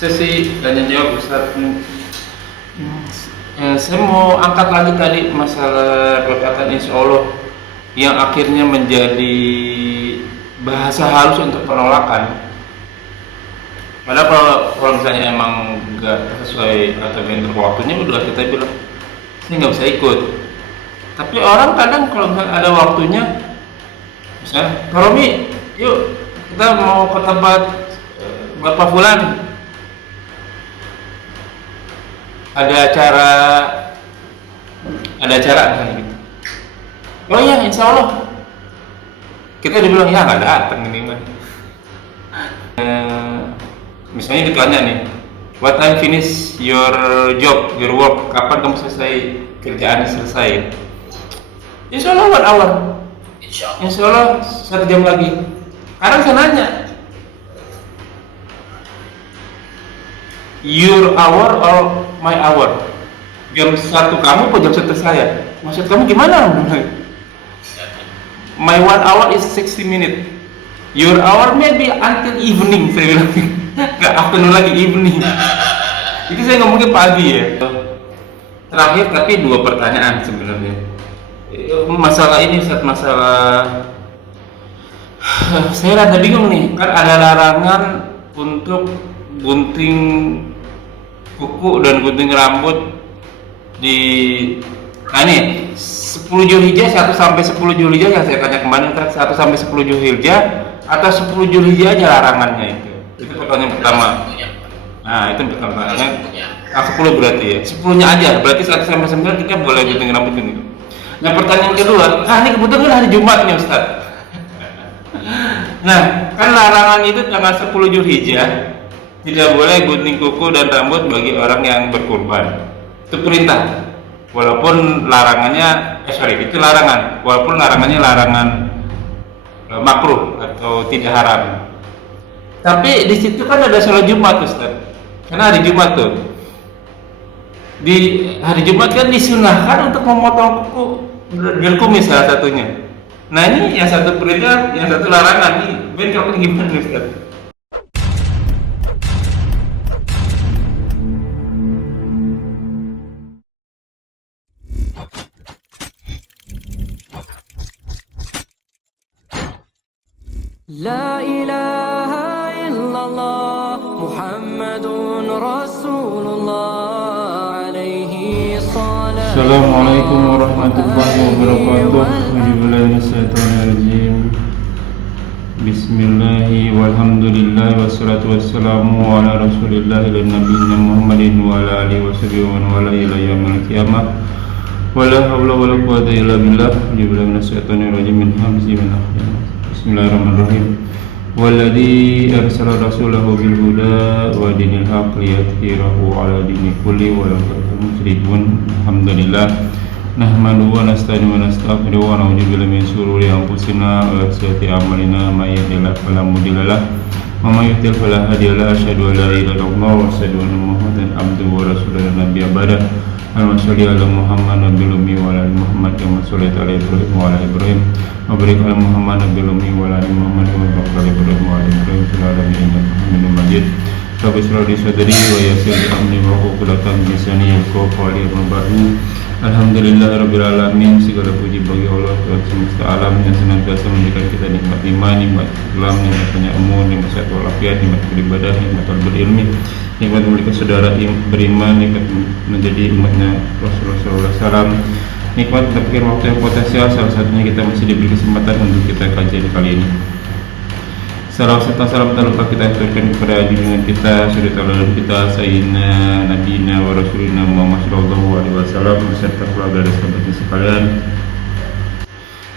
Sesi tanya jawab Ustaz. Saya mau angkat lagi tadi masalah perkataan insya Allah yang akhirnya menjadi bahasa halus untuk penolakan. Padahal kalau misalnya emang nggak sesuai atau bentuk waktunya, udah kita bilang saya nggak bisa ikut. Tapi orang kadang kalau misalnya ada waktunya, misalnya Pak Romi, yuk kita mau ke tempat Bapak Fulan, ada acara misalnya gitu. Oh iya, insya Allah. Kita dibilang ya nggak datang ini mah. Misalnya ditanya nih, what time finish your job, your work? Kapan kamu selesai kerjaan selesai? Insya Allah 1 hour. Insya Allah 1 jam lagi. Kadang saya nanya, your hour or my hour? Jam 1 kamu atau jam 1 saya? Maksud kamu gimana? My 1 hour is 60 minutes. Your hour maybe until evening, saya bilang. Nggak afternoon lagi, evening. Itu saya ngomongin pagi ya. Terakhir tapi 2 pertanyaan sebenarnya. Masalah ini Ustaz, masalah saya rada bingung nih. Kan ada larangan untuk gunting kuku dan gunting rambut di ini 10 Zulhijjah 1 sampai 10 Zulhijjah yang saya tanya kemarin kan 1 sampai 10 Zulhijjah atau 10 Zulhijjah aja larangannya itu. Itu pertanyaan pertama. Nah, itu pertanyaannya 10 berarti ya. 10-nya aja. Berarti 1 sampai 9 kita boleh gunting rambut gitu. Nah, pertanyaan kedua, ini kebetulan kan hari Jumatnya Ustaz. Nah, kan larangan itu tanggal 10 Zulhijjah tidak boleh gunting kuku dan rambut bagi orang yang berkurban. Itu perintah. Walaupun larangannya itu larangan. Walaupun larangannya larangan makruh atau tidak haram. Tapi di situ kan ada sholat Jumat Ustaz. Karena hari Jumat tuh. Di hari Jumat kan disunahkan untuk memotong kuku dan kumis salah satunya. Nah, ini yang satu perintah, yang satu larangan. Nih, bentroknya gimana Ustaz? La ilaha illallah Muhammadun Rasulullah alaihi salam. Assalamualaikum warahmatullahi wabarakatuh. Bismillahirrahmanirrahim. Bismillahi walhamdulillah wassalatu wassalamu ala rasulillah ila nabiyina Muhammadin wa ala alihi wa sahbihi wa ala ila yaumil qiyamah. Wala hawla wala quwwata illa billah. Billahi minasyaitonir rajim min hamzi min akhir. Bismillahirrahmanirrahim. Walladzi arsala rasulahu bil huda wa dinil haqq liyudhhirahu 'ala dini kulli wa law karihal musyrikun. Alhamdulillah. Nahmaduhu wa nasta'inu wa nastaghfiruhu wa na'udzu billahi min shururi anfusina wa sayyiati a'malina may yahdihillahu fala mudilla lahu wa may yudlil fala hadiya lahu. Asyhadu an la ilaha illallah wa asyhadu anna Muhammadan abduhu wa rasuluhu la nabiyya ba'da. Allahumma sholli ala Muhammad nabiyil ummi wa ala ali Muhammad kama shallaita ala Ibrahim wa ala Ibrahim wa barik ala Muhammad nabiyil ummi wa ala ali Muhammad kama barakta ala Ibrahim wa ala Ibrahim fil alamin innaka Hamidum Majid. Rabbi shrah li sadri wa yassir li amri wahlul 'uqdatam min lisani yafqahu qawli. Alhamdulillahirabbil alamin. Segala puji bagi Allah Tuhan semesta alam yang senantiasa memberikan kita nikmat iman, nikmat Islam, nikmat banyak umur, nikmat sehat walafiat, nikmat beribadah, nikmat berilmi, nikmat memiliki saudara beriman, nikmat menjadi umatnya Rasulullah SAW, nikmat berpikir waktu yang potensial. Salah satunya kita masih diberi kesempatan untuk kita kajian kali ini. Salam serta salam tak lupa kita aturkan kepada junjungan kita, suri tauladan kita, sayyidina nabiyina wa rasulina Muhammad sallallahu alaihi wasallam beserta keluarga dan sahabatnya sekalian,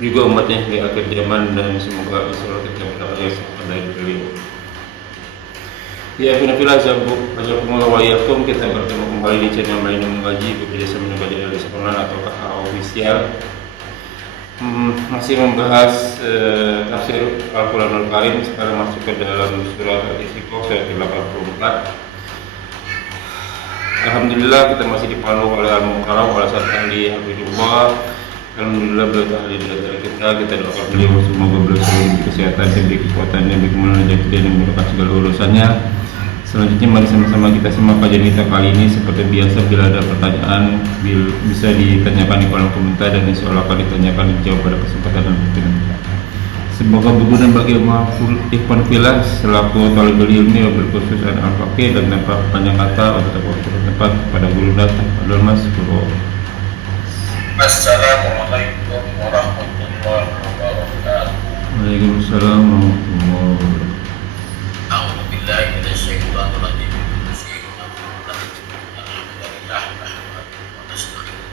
juga umatnya di akhir zaman, dan semoga insyaallah kita mendapatkan selamat dari beliau. Ya finafillah jazakumullah wa iyyakum. Kita bertemu kembali di channel Mainan Mengaji bekerjasama dengan Badan Al Sekolah atau KH Official. Masih membahas tafsir Al-Quranul Karim. Sekarang masuk ke dalam surat Al-Istiqomah surat 84. Alhamdulillah kita masih dipandu oleh Al-Mukarram oleh Ustaz Andi Habibullah. Alhamdulillah beliau telah hadir di antara kita. Kita doakan beliau semoga beliau selalu diberi kesehatan, diberi kekuatan, diberi kemuliaan rezeki dan dimudahkan segala urusannya. Selanjutnya mari sama-sama kita simak kajian kita kali ini. Seperti biasa, bila ada pertanyaan bisa ditanyakan di kolom komentar dan insya Allah akan ditanyakan dijawab pada kesempatan dan waktu nanti. Semoga berguna bagi mahful ikhwan fillah selaku talibul ilmi berkhusus al-faqih dan tanpa panjang kata untuk waktu tempat pada guru datang Abdul Mas Guru. Assalamualaikum warahmatullahi wabarakatuh. Waalaikumsalam warahmatullahi wabarakatuh. A'udzu billahi minasyaitonir rajim. Alhamdulillah wa nasta'inu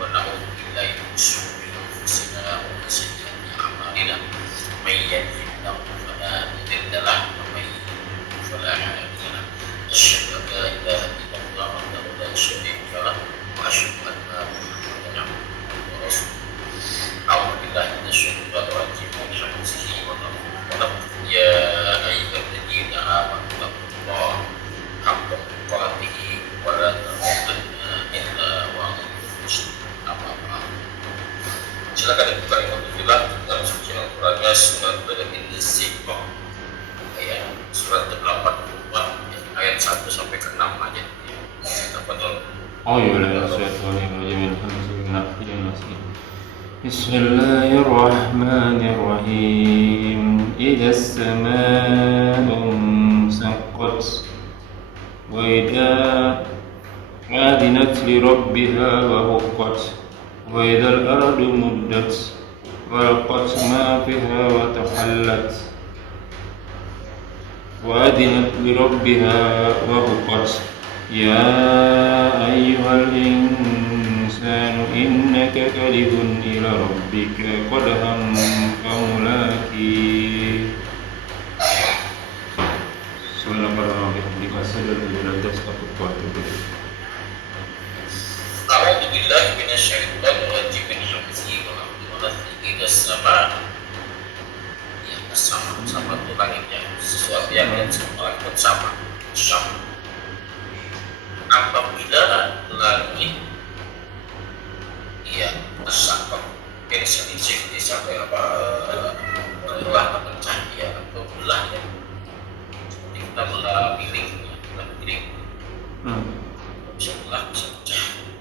wa na'udzu billahi min syururi anfusina wa min sayyiati a'malina. May yahdihillahu fala mudilla lahu wa may yudlil fala hadiya lahu. Asyhadu an la ilaha illallah wahdahu la syarika lahu wa asyhadu anna Muhammadan abduhu wa rasuluh. A'udzu billahi minasyaitonir rajim. Min hamzihi wa nafthihi. Ya ayyuhalladzina amanu taqullaha haqqa tuqatih wa la tamutunna illa wa antum muslimun. Amma ba'd. Silakan dibuka Alhamdulillah dalam suci Al-Qur'an surat Al-Insyirah ayat surat 84 ayat 1 sampai ke 6 aja. Tafadhol. Oh iya, Bismillahirrahmanirrahim. Idza as-samaa'u inshaqqat wa idza adinat li rabbiha wa huqqat wa idza al-ardu muddat wa alqat ma fiha wa tahallat wa adinat li rabbiha wa huqqat. Ya ayyuhal insanu innaka kadihun ila rabbika qadhan famulaqih. Subhanallah wa bihamdihi asyhadu an la ilaha illa anta astaghfiruka wa atubu ilaik. A'udzu billahi minasyaitonir rajim. Min hamzihi wa nafthihi. Idza as-samaa, ya sama itu langitnya, sesuatu yang langit sama. Apabila langit tersampah selisih sampai belah atau cahaya atau belah ya, seperti kita belah piring bisa belah bisa pecah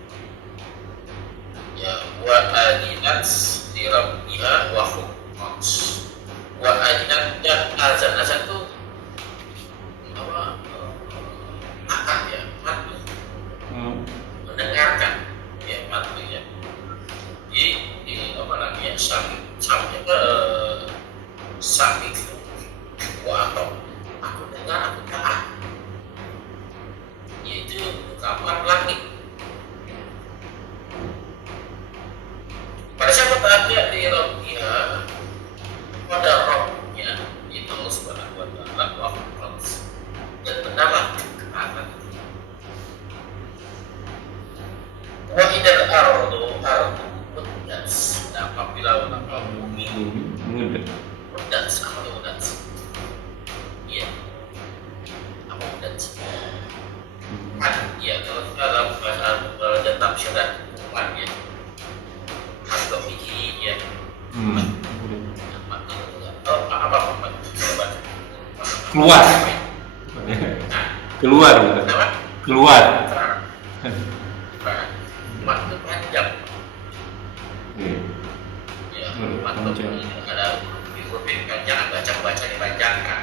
ya. Wa adinat li rabbiha wa huqqat. Wa adinat, dan azan itu akan ya mati mendengarkan ya mati ya. Jadi apa namanya sampai ke itu atau aku dengar aku taat, yaitu ungkapan langit. Pada siapa taatnya di Rabbiha, pada Rabbnya itu Allah Subhanahu wa Ta'ala wa huqqat, dan benarlah ketaatan. Wa idal ardu muddat. Apabila bumi muddat, sama muddat. Iya. Apa muddat? Ya, kalau dalam bahasa tafsiran ya. Atau fikih ya. Keluar. Keluar. Waktu panjang. Ya, waktu ada diurut panjang, baca dipanjangkan.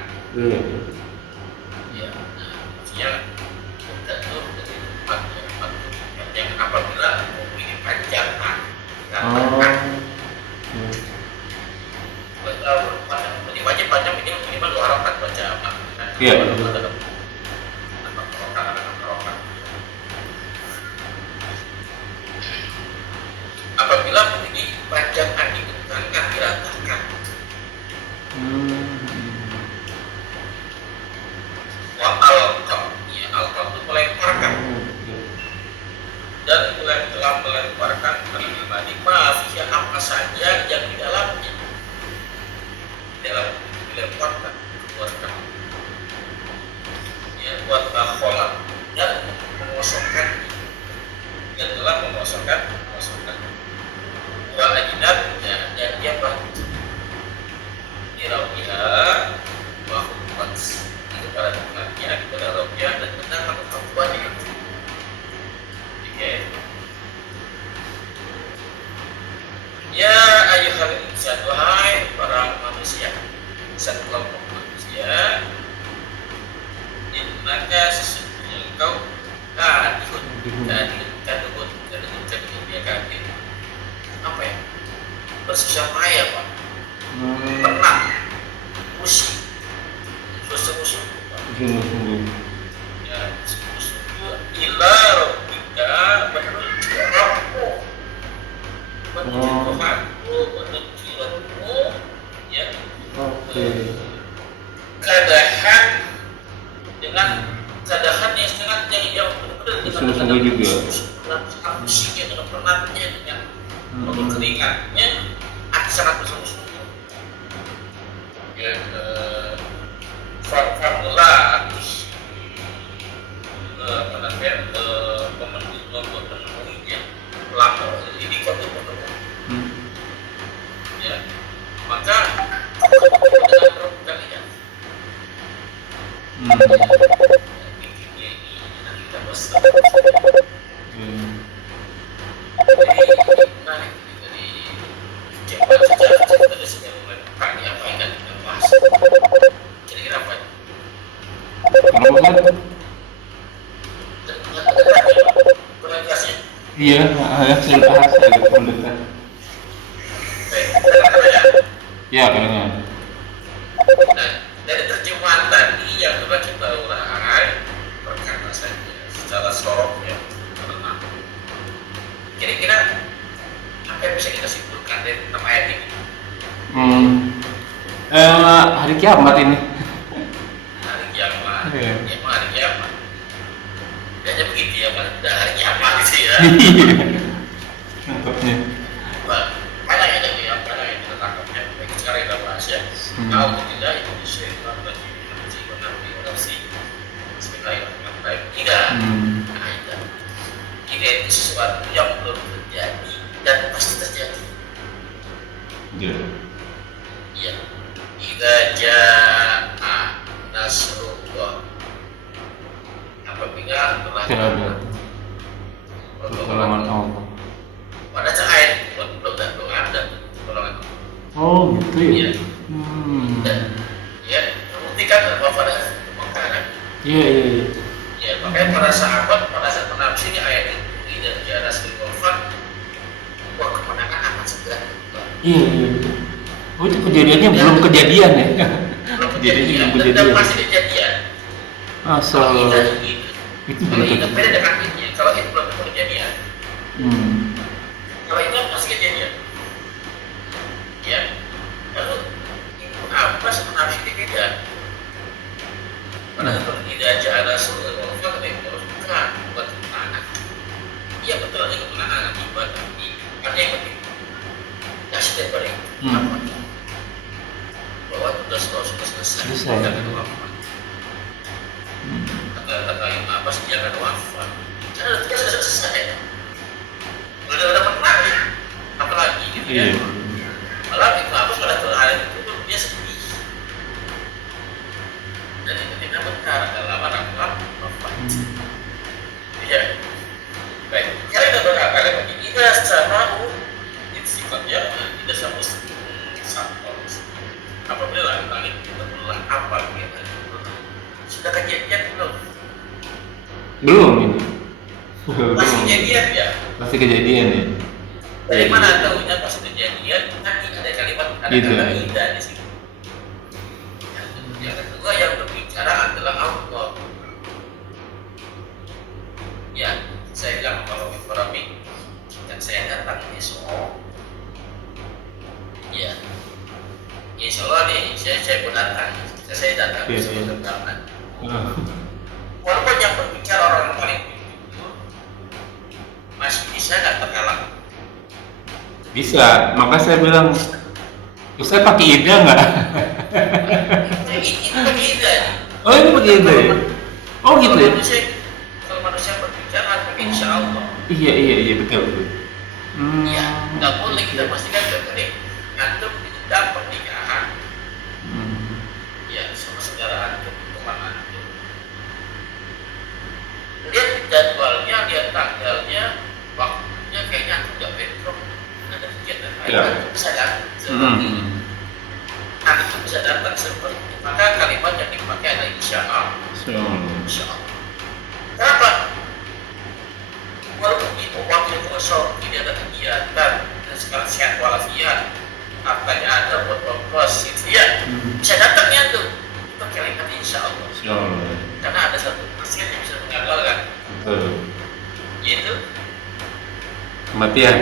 Ya, maksudnya tentu waktu panjang apabila ini panjangkan. Jadi wajib panjang minimal 2 rakaat baca apa? Iya. Apabila begini panjangan dikenangkan diratakan. Wa alqam, ya alqam itu melemparkan. Dan telah melemparkan al-imani ma'afiyah apa saja yang di dalamnya. Dalam dilemparkan, keluarkan. Ya, buat kholam dan mengosongkan. Dan telah mengosongkan. Wa ajinat, dan dia dirauhiha wa huqqat. Itu para Sungguh-sungguh. Ya, sungguh-sungguh ila rabbika menuju Rabbmu, menuju Tuhanmu, menuju Rabbmu, ya. Oke. Kadahan dengan kadahan yang sangat yang benar-benar Sungguh-sungguh juga. dengan musiknya, dengan penatnya, dengan keringatnya, akan sangat bersungguh-sungguh. Ya, formulah apa namanya memenuhinya pelapor ini kok itu penuh, ya maka dengan roh kalian ini nanti kita bahas menarik dari jawaban sejarah dari sejarah mulai kami apa yang akan kita bahas kira-kira apa ya? Kenapa kan? Komunikasi. Iya, saya bahas agak mendekat. Ya, karena. Nah, dari terjemahan tadi yang telah kita urai perkara saja secara soroknya karena kira-kira apa yang bisa kita simpulkan dari tentang ayat ini? Hari kiamat ini. Hari kiamat, Iya. emang hari kiamat. Kayaknya begitu ya, Pak. Udah hari kiamat sih ya. Nangkapnya. Wah, mana yang kita tangkapnya? Baik, sekarang kita bahas ya. Kalau tidak Indonesia itu akan dimensi menaruhi orasi. Bismillahirrahmanirrahim. Tidak. Tidak itu sesuatu yang belum terjadi dan pasti terjadi. Iya. Iya. Idza jaa nasrullah. Apabila telah Tiada. Pertolongan Allah. pada saat belum dan doa dan pertolongan. Oh, gitu ya. Iya. Dan ya, membuktikan bahwa pada kemungkinan Iya. ya, makanya para sahabat pada saat menafsiri ayat ini dan jara wafat, wah kemenangan akan segera tiba. Iya. Oh, itu kejadiannya belum kejadian ya? Belum Kejadiannya belum dan kejadian. masih kejadian. Asal itu Kalau belum itu beda dengan ini, kalau itu belum kejadian. Kalau itu masih kejadian. Ya, lalu itu apa sebenarnya beda? Pada saat tidak jara wafat itu bukan kemenangan. Iya betul aja kemenangan akibat tapi ada yang penting. Kasih daripada itu. Apa? Bahwa tugas kau sudah selesai. Dan itu apa? Kata yang apa sih jangan wafat. Karena tugas sudah selesai. Udah menang ya. Apalagi gitu ya. Malah itu apa pada terakhir itu dia sedih. Dan itu tidak benar dalam anak-anak wafat. Iya. Baik. Kali kita berkata lagi kita secara sifatnya tidak sama satu. Apabila langit kita belah apa kita sudah kejadian belum? Belum ini. Masih kejadian ya? Masih kejadian ya. Dari mana tahunya pas kejadian? Nanti ada kalimat ada kata tidak di sini. Yang kedua yang berbicara adalah Allah. Ya, saya bilang kalau Ibrahim dan saya datang besok. Ya, insya Allah nih saya pun datang. Saya datang besok datang. Walaupun yang berbicara orang yang paling itu masih bisa nggak terhalang. Bisa, maka saya bilang, Ustaz pakai ida nggak? Ini berbeda. Oh ini begitu ya? Oh gitu ya? Kalau manusia berbicara, insya Allah. Iya betul. Ya, nggak boleh kita pastikan nggak boleh. Antum tidak pernikahan. Ya, sama saudara antum, teman antum. Lihat jadwalnya, lihat tanggalnya, waktunya kayaknya antum nggak bentrok. Ada kegiatan lain, antum bisa datang. Antum bisa datang seperti itu. Maka kalimat yang dipakai adalah insya Allah. Insya Allah. Kenapa? Walaupun itu waktu itu kosong, tidak ada kegiatan, dan sekarang sehat walafiat, hartanya ada buat pos, gitu ya. Bisa datang ya tuh. Oke, kalimat insya Allah. Insyaallah. Karena ada satu pasien yang bisa mengagalkan, Betul. yaitu Kematian.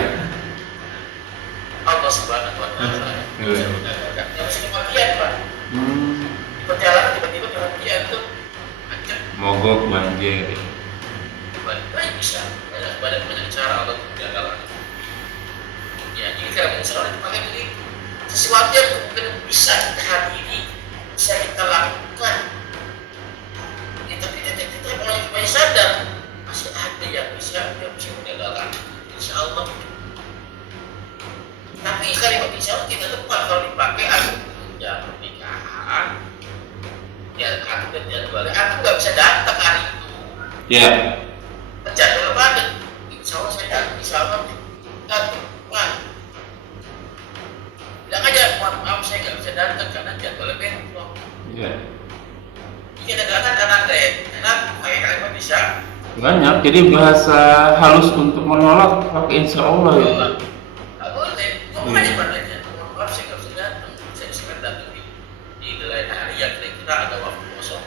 Allah Subhanahu Wa Taala. Bisa mengagalkan. Yang bisa kematian Pak. Di perjalanan tiba-tiba kematian tuh macam Mogok banjir. baik bisa banyak cara Allah untuk mengagalkan. Ya, jadi kalau misalnya dipakai begitu, sesuatu yang mungkin bisa kita hadiri, bisa kita lakukan. Ya, tapi kita mulai sadar masih ada yang bisa mengagalkan. Insya Allah. Tapi kalimat insya Allah kita tepat kalau dipakai ya pernikahan. Ya, aku dan jadwalnya, aku nggak bisa datang hari itu. Ya. Jadwal banget. Insya Allah saya datang, insya Allah datang. Wah, bilang aja, maaf saya nggak bisa datang karena jadwalnya bentrok. Ya. Kita datang karena enak, pakai kalimat bisa. Banyak. Jadi bahasa halus untuk menolak pakai insya Allah ya. Nggak boleh, ngomong aja padanya. Maaf saya nggak bisa datang, saya bisa datang di lain hari yang kira-kira ada waktu kosong.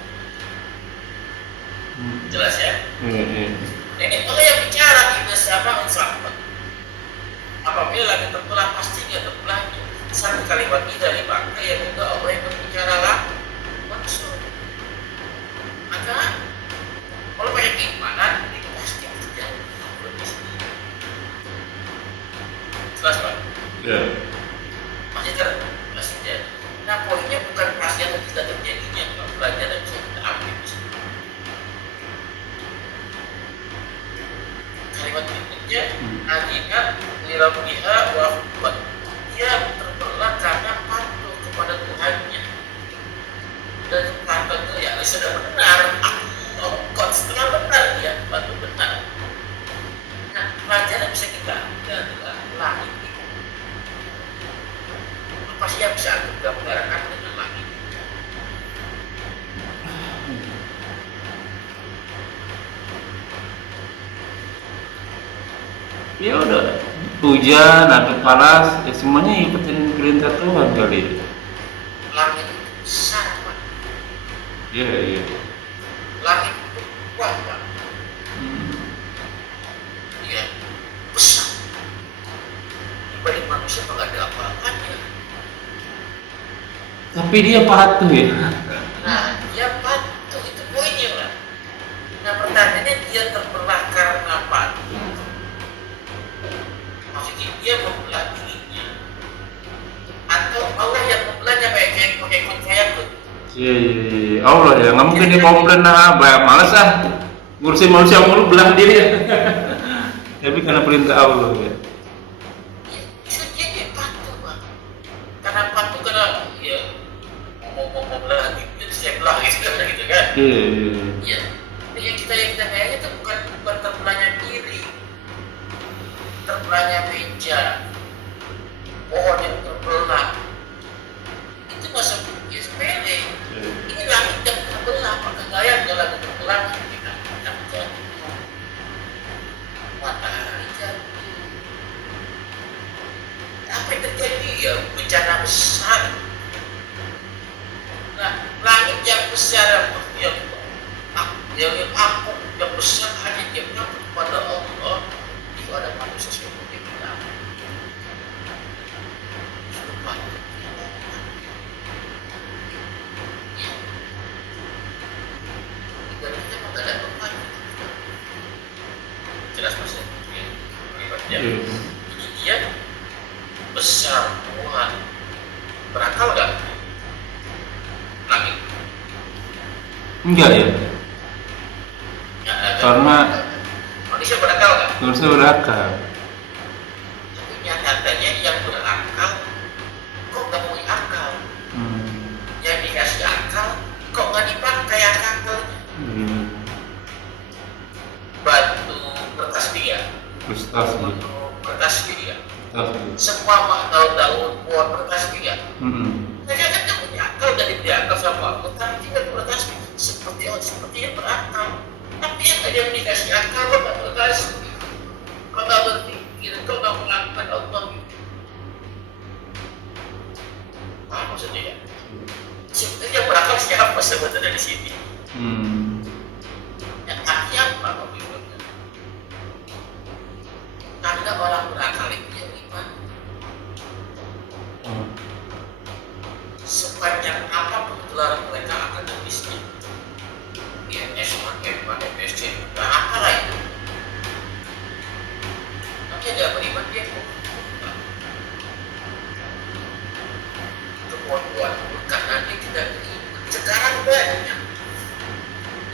Jelas ya? Itu yang bicara kita sama sahabat. Apabila lagi terbelah pastinya terbelah itu satu kalimat tidak dipakai yang itu Allah yang berbicara lah langsung. Maka kalau pakai keimanan itu pasti terjadi. Jelas Pak? Ya. Masih terjadi. Nah poinnya bukan pasti atau tidak terjadinya, kalau belajar dan bisa kita ambil. Kalimat berikutnya ajibat lirabbiha wa huwa, dia terbelah karena patuh kepada Tuhannya. Dan patuh itu ya sudah benar, kok setengah benar dia patuh benar. Nah pelajaran bisa kita ambil langit itu pasti yang bisa aku gambarkan dengan langit. Ya udah, hujan atau panas, ya semuanya ikutin perintah Tuhan kali. Langit itu besar Pak. Iya. Langit itu kuat Pak. Iya, besar. Dibanding manusia nggak ada apa-apanya. Tapi dia patuh ya. Nah, dia patuh, itu poinnya Pak. Nah pertanyaannya dia terbelah karena patuh. Maksudnya dia membelah dirinya, atau Allah yang membelahnya pakai ikut. Iya. Allah ya, nggak mungkin dia komplain banyak malas ngurusin manusia mulu belah diri ya. Tapi karena perintah Allah ya. Ya, bisa jadi patuh Pak. Karena patuh karena ya mau belah diri saya belah gitu kan. Iya. Ya, yang kita kayaknya itu bukan terbelahnya diri, terbelahnya meja, pohon yang terbelah. Itu masuk ya sepele. Ini langit yang terbelah, maka gaya kalau terbelah kita jatuh. Matahari jatuh. Apa yang terjadi ya bencana besar. Nah, langit yang besar yang aku yang besar hanya dia takut kepada Allah. Itu ada manusia seperti kita. Ibadah kita mau ada tempat. Jelas maksudnya? Ya. Ini dia besar Tuhan. Berakal nggak? Langit. Enggak ya. Karena manusia berakal nggak? manusia berakal. Tapi nyatanya yang berakal kok nggak punya akal. Yang dikasih akal kok nggak dipakai akalnya. Batu kertas dia, Ustaz ya. kertas dia. Ustaz. Semua daun pohon kertas dia. Mereka kan nggak punya akal dari diakal sama Allah, tapi tidak kertas seperti yang berakal. Tapi yang ada yang dikasih akal lo nggak berkasih, kau nggak berpikir, kau nggak melakukan Allah. Apa maksudnya? Sebenarnya berakal siapa sebenarnya? di sini. Yang kaki apa kok berikutnya? Karena orang berakal itu yang gimana? Sepanjang apapun gelaran mereka akademisnya, SMA, MA, MSc, apalah itu. Tapi ada beriman dia kebodohan karena dia tidak beriman. Sekarang banyak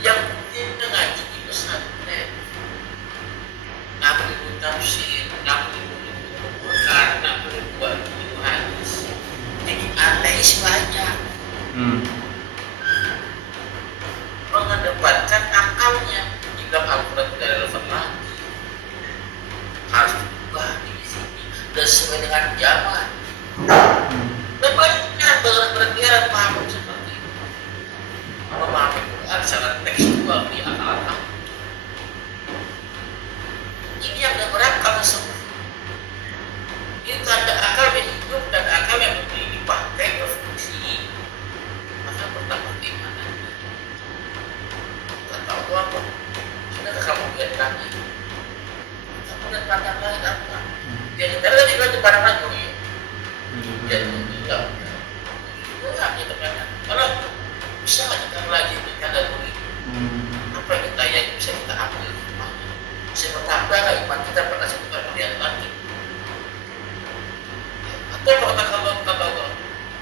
yang mungkin ngaji di pesantren, namun tafsir, namun Quran, namun buat hadis. Jadi ateis banyak. Mengedepankan akalnya jika Al-Quran tidak relevan lagi, harus diubah di sini dan sesuai dengan zaman. Dan banyak berpikiran paham seperti itu. Memahami Quran secara tekstual di akal-akal. Ini yang tidak berakal semua. Ini tanda akal yang hidup dan akal yang dipakai berfungsi. Maka pertama keimanan. Kata Allah, sudahkah kamu lihat langit? Kamu lihat pandang langit apa? Dia kata juga di pandang langit. Jadi tidak. Tidak kita kalau bisa kita lagi kita dalui. Apa yang kita yang bisa kita ambil? Bisa bertambah iman kita pada saat kita melihat langit. Atau kalau kata Allah,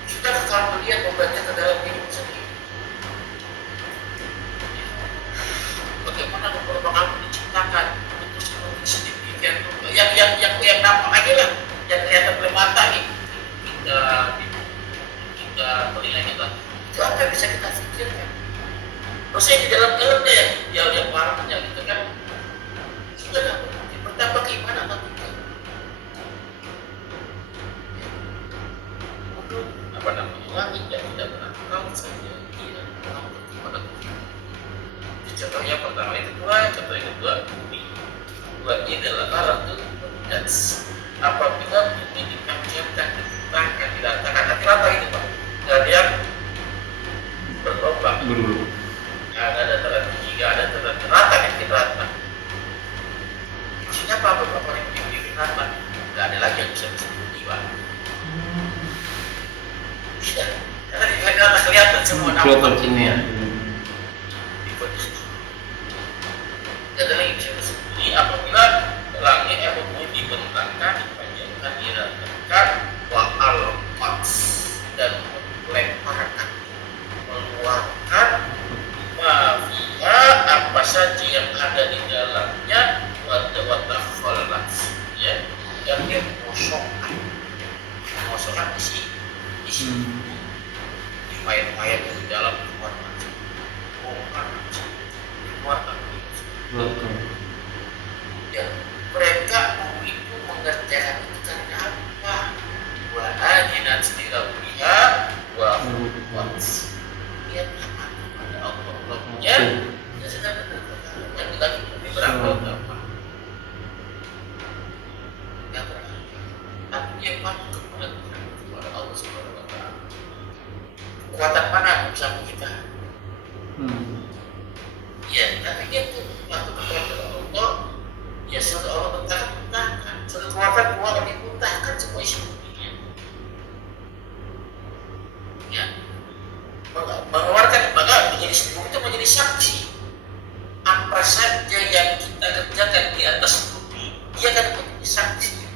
sudahkah kamu melihat membaca ke dalam hidup sendiri? Bagaimana beberapa kamu diciptakan untuk sedemikian yang nampak aja lah, yang kelihatan oleh mata nih kita melihat kita itu apa yang bisa kita pikirkan? Maksudnya di dalam-dalamnya yang pahamnya gitu kan sudah nggak bertambah keimanan atau tidak? Untuk apa namanya langit yang tidak berakal saja dia mau beriman. Contohnya pertama itu dua, contoh yang kedua bumi. Dua ini adalah arah dan apabila bumi dikancamkan, diciptakan, diratakan, nanti rata itu Pak. Dan yang berlubang. Ada dataran tinggi, ada dataran rata yang kita rata. Maksudnya apa? Beberapa yang bikin rata, nggak ada lagi yang bisa bersembunyi Pak. Tidak, karena kelihatan semua nampak gitu ya. Dan lagi bisa bersembunyi apabila langit yang bumi dibentangkan, dipanjangkan, diratakan, wa'al maks dan melemparkan, mengeluarkan mafia apa saja yang ada di dalamnya, watafallah ya, yang dia kosongkan isi mayat-mayat di dalam keluarkan ya, mereka itu mengerjakan itu karena apa? Wa ajinat sirabbiha wa huwats. Lihat apa kepada Allah-Allahnya dan sedang berkata yang lagi berakal apa? Yang berakal tapi dia patuh kepada Allah Subhanahu wa Ta'ala. Kekuatan mana bersama kita? Ya, tapi dia tuh patuh kepada Allah. Ya, sudah Allah mentahkan, sudah keluarkan dimuntahkan semua isi bumi. Ya, mengeluarkan maka menjadi bumi itu menjadi saksi. Apa saja yang kita kerjakan di atas bumi, dia akan menjadi saksi.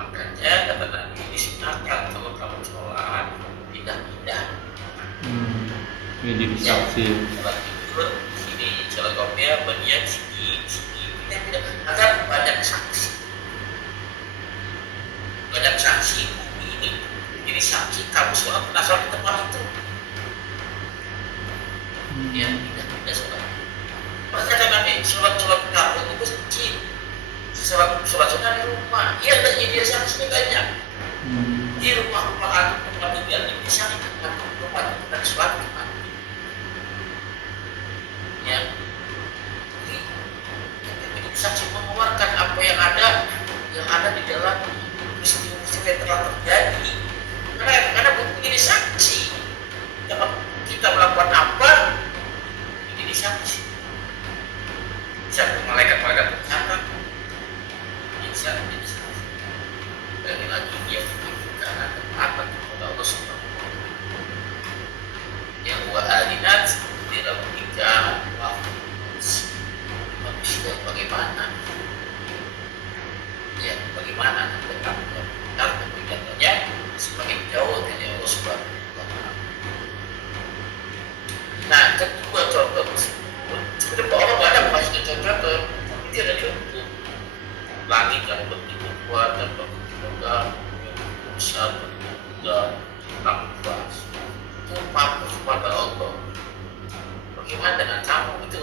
Makanya kata Nabi disunahkan kalau kamu sholat tidak. Jadi saksi. Sholat tidur sini, sholat kopiah bagian sini, tidak agar banyak saksi. Banyak saksi bumi ini jadi saksi kamu sholat di tempat itu. Ya, tidak sholat. Makanya Nabi sholat kamu itu kecil. Sholat sunnah di rumah, ia tidak jadi saksi banyak. Di rumah-rumah aku tempat tinggal ini bisa kita tempat kita sholat tempat. Ya, jadi saksi mengeluarkan apa yang ada di dalam peristiwa yang telah terjadi. Karena bukan jadi saksi.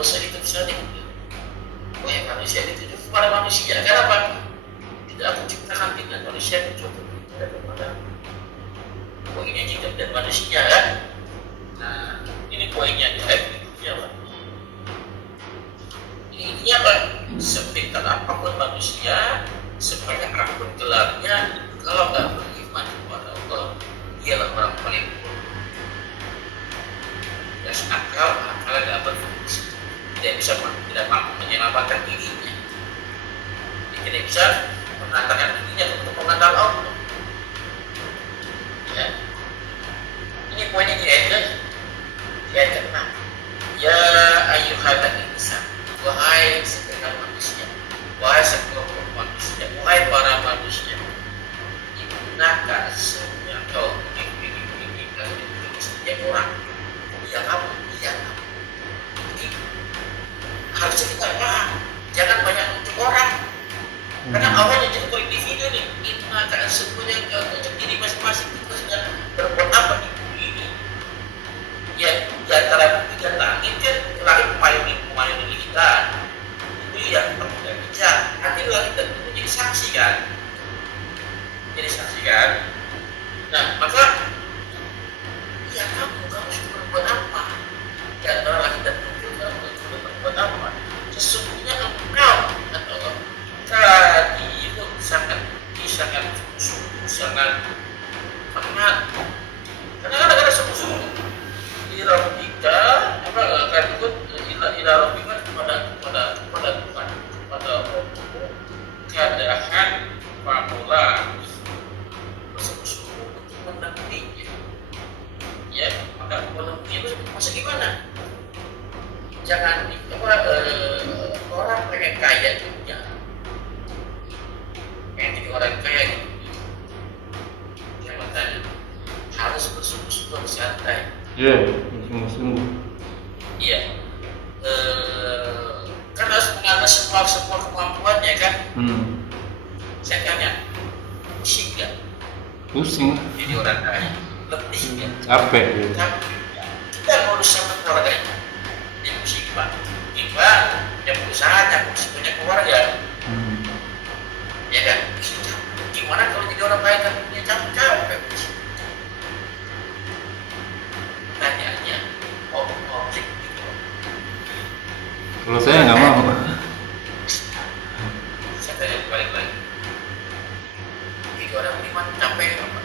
usah ditutup wahai manusia ditutup kepada manusia. Kenapa? Tidak aku ciptakan dengan manusia kecuali kepada poinnya jika dan manusia kan. Nah ini poinnya ya Pak. Ini apa? Sepintar apapun manusia, sebanyak apapun gelarnya, kalau nggak beriman kepada Allah, dialah orang paling buruk. Dan akal nggak berfungsi, tidak mampu menyelamatkan dirinya, tidak bisa mengantarkan dirinya untuk mengenal Allah. Ya. Ini poinnya di ayat ke-6. Ya ayyuhal insan, wahai segenap manusia, wahai sekelompok manusia, wahai para manusia, innaka sesungguhnya kau ini setiap orang yang kamu jadi harusnya kita paham, jangan banyak untuk orang, karena Allah yang jadi individu nih. Innaka sesungguhnya kau untuk diri masing-masing kita sudah berbuat apa di bumi ini. Ya, di antara bumi dan langit kan, langit mengayomi kita, bumi yang tidak bisa. Nanti langit dan bumi jadi saksi kan, Nah, maka ya kamu sudah berbuat apa? Di antara langit dan bumi kamu sudah berbuat apa? Sesungguhnya engkau atau kadihun sangat sangat karena sungguh-sungguh Rabbika apa akan ikut ila Rabbika kepada Tuhan, kepada Rabbumu keadaan pamula bersungguh-sungguh untuk menempuhinya. Ya, maka menempuhi itu maksud gimana? Jangan orang pengen kaya juga, pengen jadi orang kaya gitu. Yang bertanya harus bersungguh-sungguh, santai. Iya, sungguh-sungguh. Iya. Kan harus mengatur semua kemampuannya kan. Saya tanya, pusing nggak? Pusing. Jadi orang kaya, letih nggak? Capek. Kita ngurus sama keluarganya, dia pusing Pak. Kita punya perusahaan, punya keluarga, ya kan? Gimana kalau jadi orang kaya kan punya capek? Tanyanya objek gitu. Kalau saya nggak mau. Saya tanya balik lagi. Jadi orang beriman capek apa?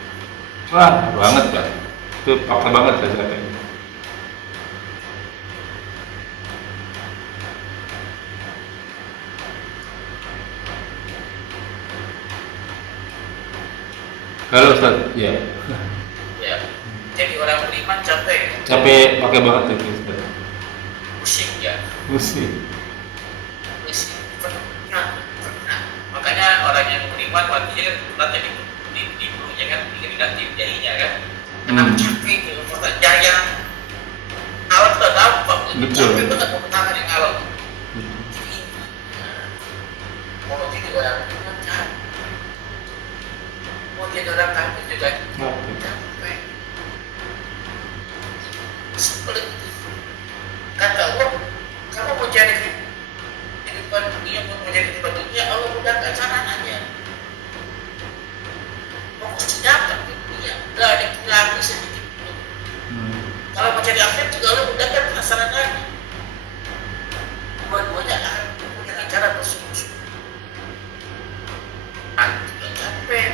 Wah, banget Pak. Itu fakta banget saya capek. Halo Ustaz, ya. Ya. Jadi orang beriman capek. Capek pakai banget itu Ustaz. Pusing ya. Pusing. Pernah. Makanya orang yang beriman matinya nanti di bulunya kan, di jarinya kan. Kenapa capek itu? Jaya alat udah gampang. Capek banget mau bertahan yang alat. Mau jadi orang beriman capek. Mau jadi orang kafir juga capek. Seperti kata Allah, kamu mau cari kehidupan dunia, mau cari kehidupan dunia, Allah mudahkan sarananya. Mau dapat di dunia, gak ada lagi sedikit pun. Kalau mau cari akhirat juga Allah mudahkan sarananya. Dua-duanya akan dengan cara bersungguh-sungguh. Juga capek,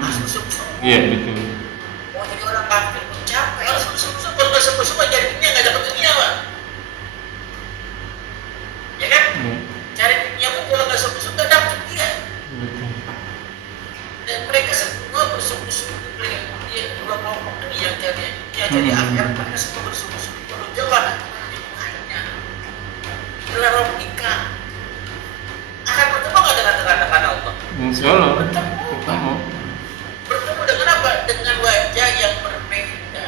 masuk sungguh-sungguh. Iya betul. Mau jadi orang kafir pun capek. Kalau sungguh-sungguh, kalau nggak sungguh-sungguh cari dunia nggak dapat dunia Pak. Ya kan? Cari dunia pun kalau nggak sungguh-sungguh nggak dapat dunia. Dan mereka semua bersungguh-sungguh. Mereka dua kelompok ini yang cari akhirat, mereka semua bersungguh-sungguh. Kalau jalan di Tuhannya, ila Rabbika akan bertemu nggak dengan kata-kata Allah? Insya Allah. Bertemu dengan apa? Dengan wajah yang berbeda.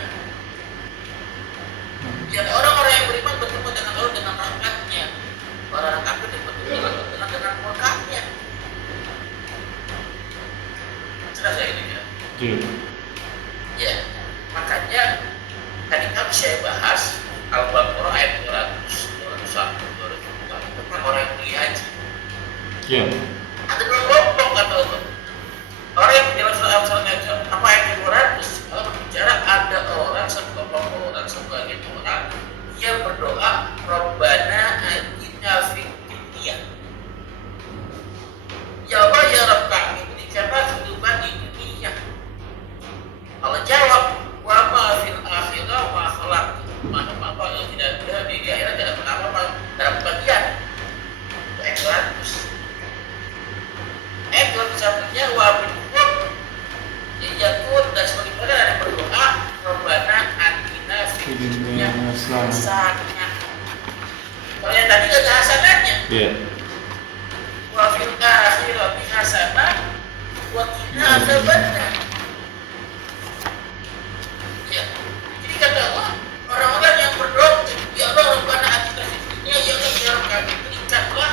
Ya, orang-orang yang beriman bertemu dengan Allah dengan rahmatnya. Orang-orang kafir bertemu dengan murkanya. Sudah saya ini ya. Ya, makanya tadi kan saya bahas Al-Baqarah ayat 200 Ya. Ada dua kelompok kata Allah. Orang yang dalam surah apa ayat 200 kalau berbicara ada orang sekelompok orang sebagian orang yang berdoa Rabbana atina fid dunya. Ya Allah ya Rabb kami berikanlah kehidupan di dunia. Allah jawab wa ma fil akhirah wa khalaq. Apa yang tidak ada di akhirat dalam apa dalam bagian ayat 200. Ayat 201-nya wa minhum yakun dan sebagaimana ada berdoa Rabbana atina fid dunya hasanah. Kalau yang tadi enggak ada hasanahnya. Iya. Wa fil akhirati hasanah wa qina adzabannar. Ya. Jadi kata Allah, orang-orang yang berdoa, ya Allah Rabbana atina fid dunya ya Allah ya Rabb kami berikanlah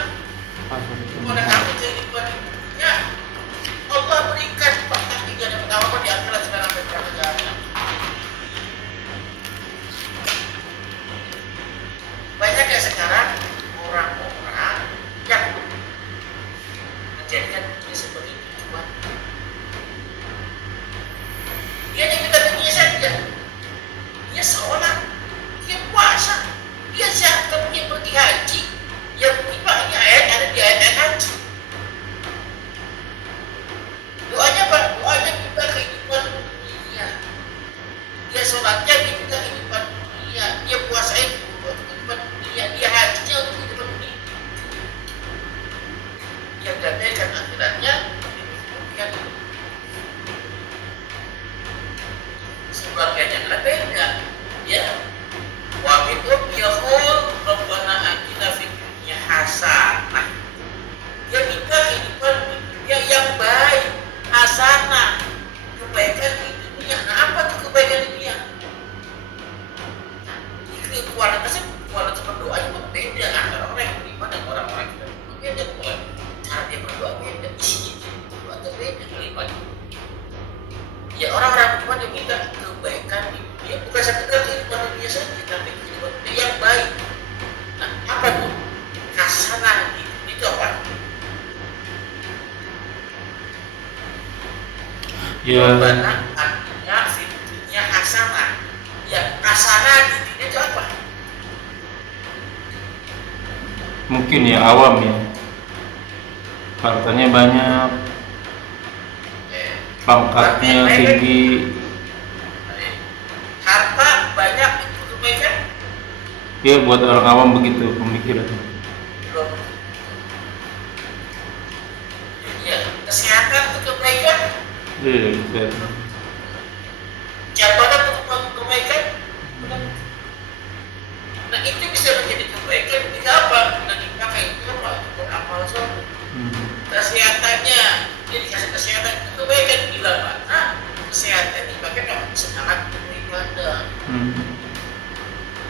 kepada kami kehidupan di dunia. Allah berikan fakta tiga dan pertama di akhirat sekarang berjalan. Banyak ya sekarang orang-orang yang menjadikan dunia sebagai tujuan. Dia hanya minta dunia saja. Dia sholat, dia puasa, dia zakat, dia pergi haji. Yang ini ayat ada di ayat haji. Doanya apa? Doanya minta kehidupan dunia. Dia sholatnya minta kehidupan dunia. Dia puasanya untuk kehidupan dunia. Dia hajinya untuk kehidupan dunia. Dia gadaikan akhiratnya demikian. Sebagian yang lainnya, ya, wa minhum yaqul Rabbana atina fid dunya hasanah. Dia minta kehidupan dunia yang baik, hasanah, kebaikan di dunia. Nah, apa tuh kebaikan di dunia? Ini kualitas berdoanya berbeda antara orang yang beriman dan orang-orang yang tidak beriman. Cara dia berdoa beda, isinya berdoa beda beriman. Ya orang-orang beriman yang minta kebaikan di dunia, bukan sekedar kehidupan dunia saja, tapi kehidupan dunia yang baik. Nah, apa tuh? Hasanah itu apa? Ya. Rabbana atina fid dunya hasanah. Ya, hasanah di dunia itu apa? Mungkin ya awam ya. Hartanya banyak, pangkatnya tinggi. Harta banyak itu kebaikan? Ya buat orang awam begitu pemikiran. Belum. Ya, kesehatan itu kebaikan? Iya, bisa. Jabatan untuk kebaikan? Nah itu bisa menjadi kebaikan jika apa? Nah dipakai itu apa? Untuk amal soleh. Kesehatannya, dia dikasih kesehatan itu kebaikan bila mana kesehatan dipakai untuk semangat beribadah.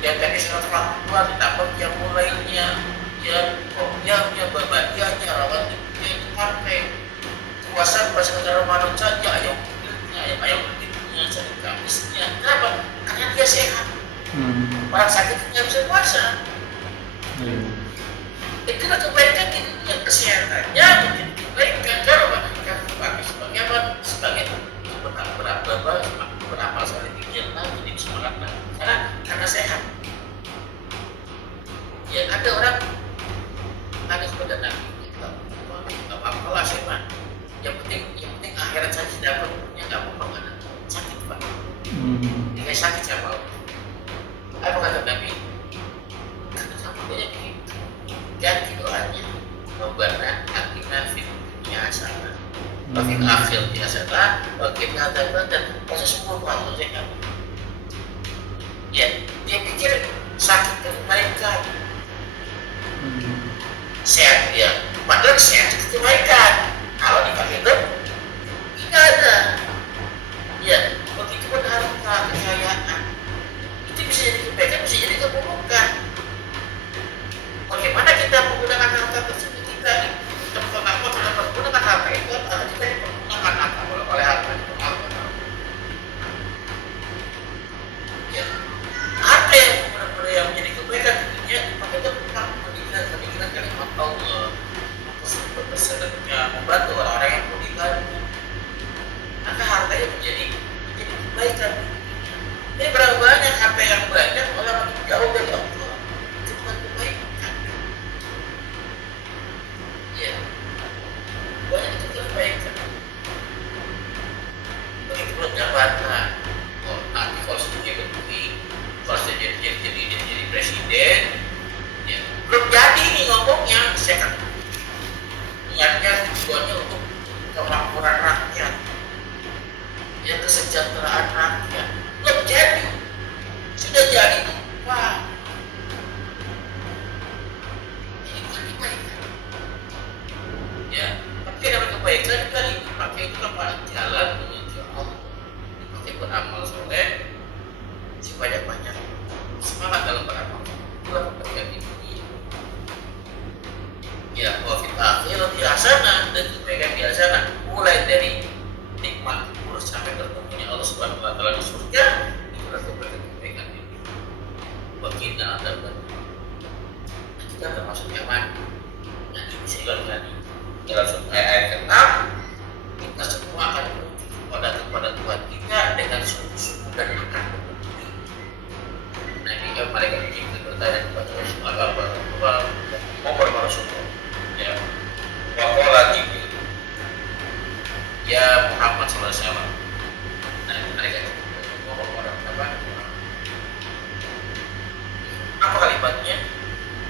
Yang tadi surat Al-Qur'an ditambah yang mulainya, yang babadiahnya rawat dia dipakai. Puasa Ramadan saja, ayam kulitnya, jadi kamisnya. Kenapa? Karena dia sehat. Orang sakit nggak bisa puasa. Itulah kebaikan di dunia, kesehatannya menjadi kebaikan. Kenapa? Karena dipakai sebagai apa? Sebagai beramal soleh dijannah, jadi semangat. Karena sehat. Ya ada orang tanya kepada Nabi, nggak apa-apa lah saya mah. Yang penting akhirat saya dapat, yang nggak apa-apa nggak sakit pak. Dia sakit siapa? Apa kata Nabi? Kata sama dia begitu. Ganti doanya, Rabbana atina fid dunya hasanah, wa fil akhirati hasanah, wa qina adzabannar. Masa semua Allah sehat. Ya, dia pikir sakit itu kebaikan. Sehat dia, padahal sehat itu kebaikan. Kalau dipakai itu tidak ada. Ya, begitu pun harta, kekayaan itu bisa jadi kebaikan, bisa jadi keburukan. Bagaimana kita menggunakan harta tersebut? Kita menggunakan harta itu adalah kita menggunakan harta oleh harta itu. Ya, harta yang benar-benar yang menjadi kebaikan di dunia dipakai untuk pemikiran kalimat Allah. presiden, ya, belum jadi nih ngomongnya. Saya kan niatnya tujuannya untuk kemakmuran rakyat, ya kesejahteraan rakyat. Belum jadi, sudah jadi Pak. Ini bukan kebaikan, ya. Tapi dalam kebaikan juga dipakai itu pada jalan menuju Allah, dipakai beramal soleh sebanyak-banyak, semangat dalam beramal. Itulah kebaikan ini. Ya, wafil akhirati hasanah, dan kebaikan di hasanah mulai dari nikmat kubur sampai bertemunya Allah Subhanahu wa taala di surga. Itulah kebaikan ini. Wakina dan kita termasuk yang mana? Nah, ini saya ulangi dalam ayat ke-6, kita semua akan menuju kepada Tuhan kita dengan sungguh-sungguh dan akan memenuhi. Nah, ini kan mereka kita bertanya kepada Rasulullah, apa Rasulullah? Ya, bahwa lagi ya Muhammad SAW. Nah, mereka ngomong orang apa kalimatnya?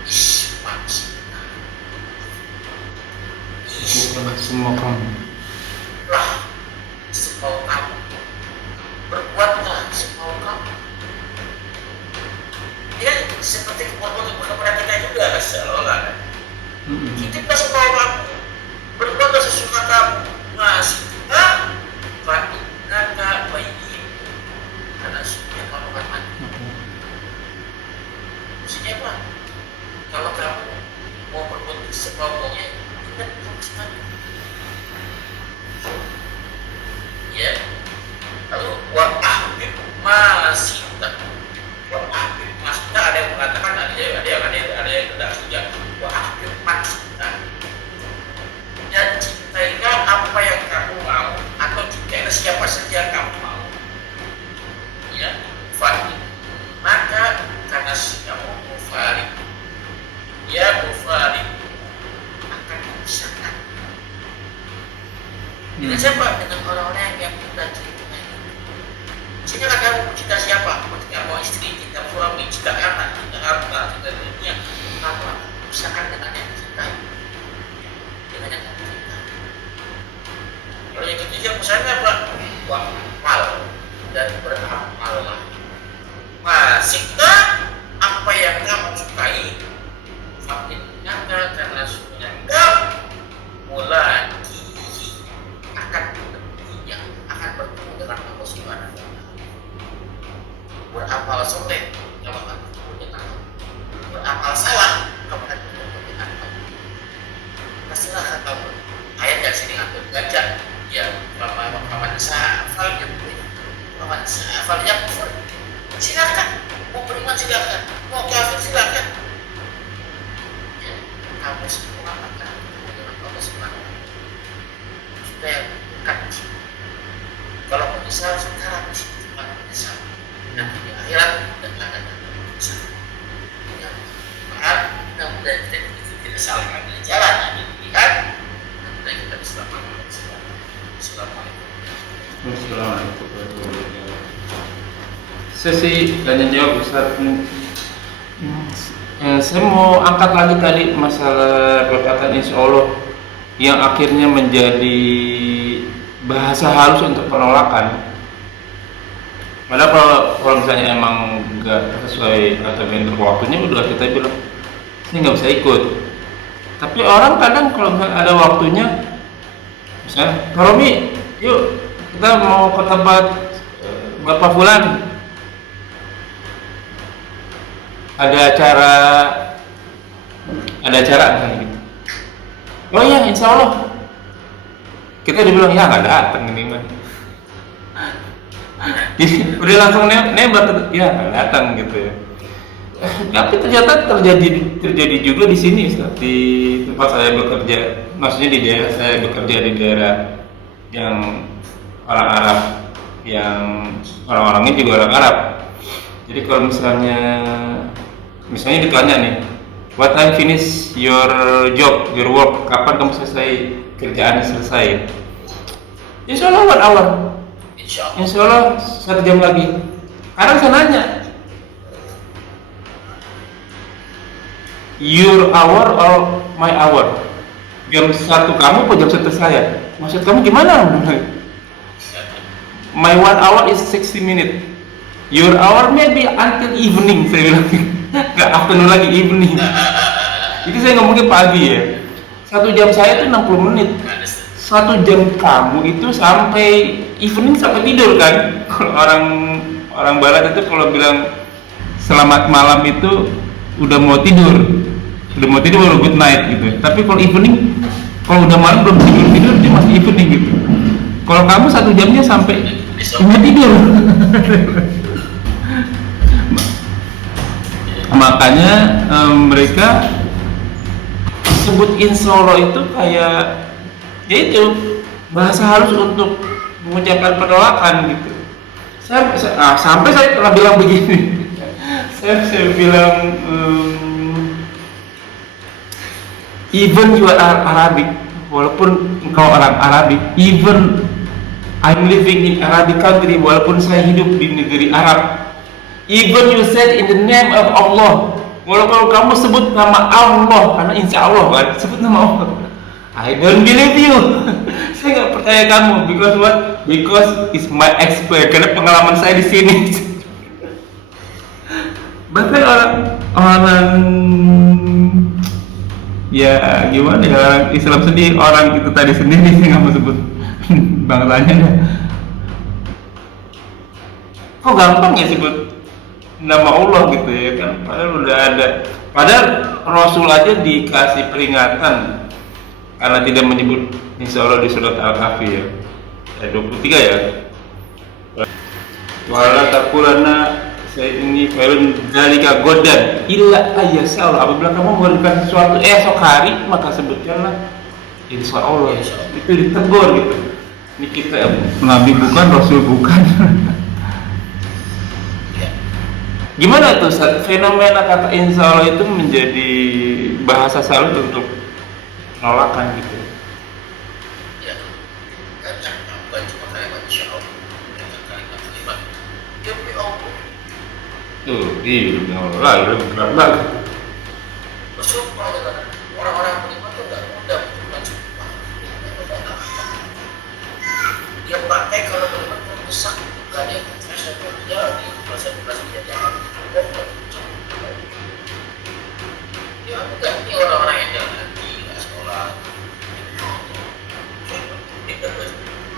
Ismat. Bukanlah semua kamu. Lah, semau kamu. Berbuatlah semau kamu. Dia seperti untuk kepada kita juga seolah-olah. Hiduplah semau kamu. Berbuatlah sesuka kamu. Masih Fa'inaka bayi. Karena sudah kamu akan mati. Maksudnya apa? Kalau kamu mau berbuat semaunya, kita harus mati. Ya. Lalu wa'ahbib masita. Wa'ahbib masita, ada yang mengatakan, ada yang tidak setuju. Wa'ahbib masita. Dan cintailah apa yang kamu mau, atau cintailah siapa saja yang kamu mau. Ya, fa'in maka karena kamu mufarid, ya mufarid akan memisahkan. Dengan siapa? Dengan orang-orang yang kita cintai. Sehingga kamu cinta siapa? Ketika mau istri, cinta suami, cinta anak, cinta harta, cinta dunia, kamu akan memisahkan dengan yang dicintai. Dengan yang kamu cintai. Kalau yang ketiga misalnya apa? Wa'amal dan beramallah. Masihta apa yang kamu sukai, fakinnaka karena sunnah kamu mulai akan bertemu dengan Allah Subhanahu wa taala. Beramal soleh kamu akan bertemu dengan Allah. Beramal salah kamu akan bertemu dengan Allah. Pastilah kamu ayat yang sini ambil baca ya paman sa'afal yakfur, paman sa'afal yakfur. Silakan mau beriman silakan, mau kafir silakan. Ya, kamu semua akan bertemu dengan Allah Subhanahu wa taala. Supaya bukan kalau menyesal sekarang di sini cuma menyesal, nanti di akhirat dan akan menyesal. Ya, maaf, mudah-mudahan kita tidak salah ambil jalan yang dilihat, dan kita diselamatkan. Assalamualaikum. Assalamualaikum warahmatullahi wabarakatuh. Sesi tanya jawab Ustaz. Saya mau angkat lagi tadi masalah perkataan insya Allah yang akhirnya menjadi bahasa halus untuk penolakan. Padahal kalau misalnya emang nggak sesuai atau bentuk waktunya udah kita bilang saya nggak bisa ikut. Tapi orang kadang kalau misalnya ada waktunya, misalnya Pak Romi, yuk kita mau ke tempat Bapak Fulan, ada acara misalnya gitu. Oh iya, insya Allah. Kita dibilang ya nggak datang ini mah. Jadi udah langsung nembak ya nggak datang gitu ya. Tapi ternyata terjadi juga di sini Ustaz, di tempat saya bekerja, maksudnya di daerah saya bekerja di daerah yang orang Arab, yang orang-orangnya juga orang Arab. Jadi kalau misalnya ditanya nih, what time finish your job, your work, kapan kamu selesai kerjaan selesai? Insya Allah 1 hour. Insya Allah 1 jam lagi. Kadang saya nanya, Your hour or my hour? Jam 1 kamu atau jam 1 saya? Maksud kamu gimana? My 1 hour is 60 minutes. Your hour maybe until evening, saya bilang. Nggak afternoon lagi, evening. Itu saya ngomongnya pagi ya. 1 jam saya itu 60 menit. 1 jam kamu itu sampai evening, sampai tidur kan? Kalau orang barat itu kalau bilang selamat malam itu udah mau tidur baru good night gitu. Tapi kalau evening, kalau udah malam belum tidur dia masih evening gitu. Kalau kamu 1 jamnya sampai nggak tidur. Makanya mereka sebut insya itu kayak ya itu bahasa halus untuk mengucapkan penolakan gitu. Sampai saya pernah bilang begini. saya bilang even you are Arabic, walaupun engkau orang Arabic, even I'm living in Arabic country, walaupun saya hidup di negeri Arab, even you said in the name of Allah, walaupun kamu sebut nama Allah, karena insya Allah kan, sebut nama Allah, I don't believe you. Saya nggak percaya kamu, because what? Because it's my experience, karena pengalaman saya di sini. Bahkan orang ya gimana ya, orang Islam sendiri, orang itu tadi sendiri, saya nggak mau sebut bangsanya dah. Kok gampang ya sebut nama Allah gitu ya kan, padahal udah ada, padahal Rasul aja dikasih peringatan karena tidak menyebut insya Allah di surat Al-Kahfi ya, ayat 23 ya. Wala taqulanna saya ini filun dalika godan illa ayyasal, apabila kamu memberikan sesuatu esok hari maka sebutkanlah insya Allah. Itu ditegur gitu. Ini kita Nabi bukan, Rasul bukan. Gimana tuh fenomena kata insya Allah itu menjadi bahasa salud untuk penolakan gitu? Ya, bukan cuma kalimat insya Allah, kalimat demi Allah. Tuh, iya, Allah lebih berat banget. Bersumpah dengan orang-orang beriman itu nggak mudah bersumpah. Dia pakai kalau beriman besar, bukan yang dia di proses dia jangan. Ya enggak, ini orang-orang yang jalan lagi, nggak sekolah,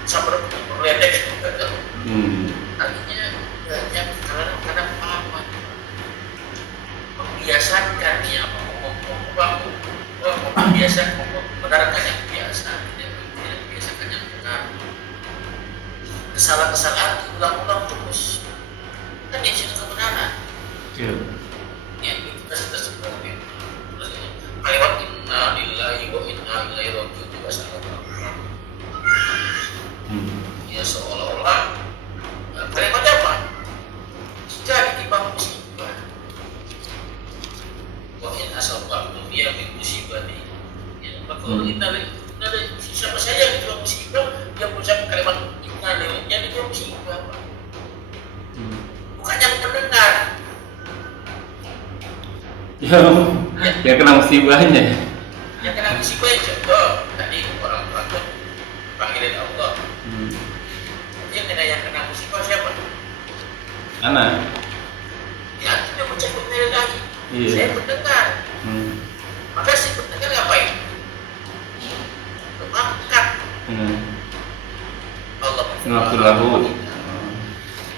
sampai meledek. Artinya banyak karena pengalaman membiasakan ya, membiasakan membenarkan yang biasa, tidak membiasakan yang benar. Kesalahan-kesalahan diulang-ulang terus, kan di situ kebenaran. Ya itu kita sebut kalimat inna lillahi wa inna ilaihi raji'un juga salah. Ya seolah-olah kalimatnya apa? Jadi timbang musibah. Wa in asabakum biya min musibati. Ya maka dari siapa saja yang timbang musibah dia mengucapkan kalimat inna lillahi, jadi dia musibah. Bukan yang mendengar. Ya kena musibahnya. Ya kena musibahnya. Contoh tadi orang tua panggilan Allah. Yang kena musibah siapa? Anak. Ya dia mencabut nilai lagi. Iya. Saya mendengar. Maka si pendengar ngapain? Mengangkat. Allah Ngakulahu.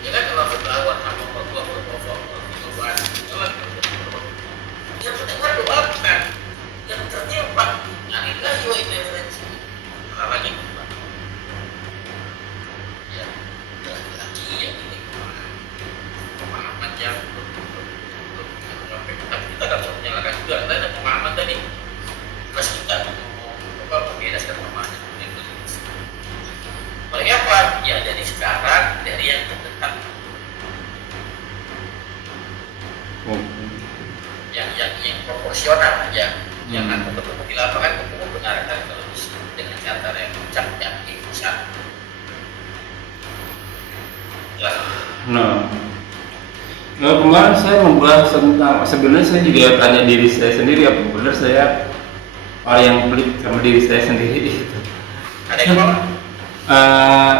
Ya kan kalau berlawan sama Allah yang mendengar doakan, yang tertimpa anilahi wa inna ilaihi raji'un. Lagi ya lagi yang ini pemahaman yang tapi kita tidak bisa menyalahkan juga, ada pemahaman tadi terus kita membebaskan pemahaman itu. Oleh apa? Ya dari sekarang, dari yang terdekat, yang proporsional aja, jangan betul-betul di lapangan untuk membenarkan kalau dengan cara yang ucap yang bisa. Nah, Kemarin saya membahas tentang, sebenarnya saya juga tanya diri saya sendiri, apa benar saya orang yang pelit sama diri saya sendiri. Ada yang mau? Eh,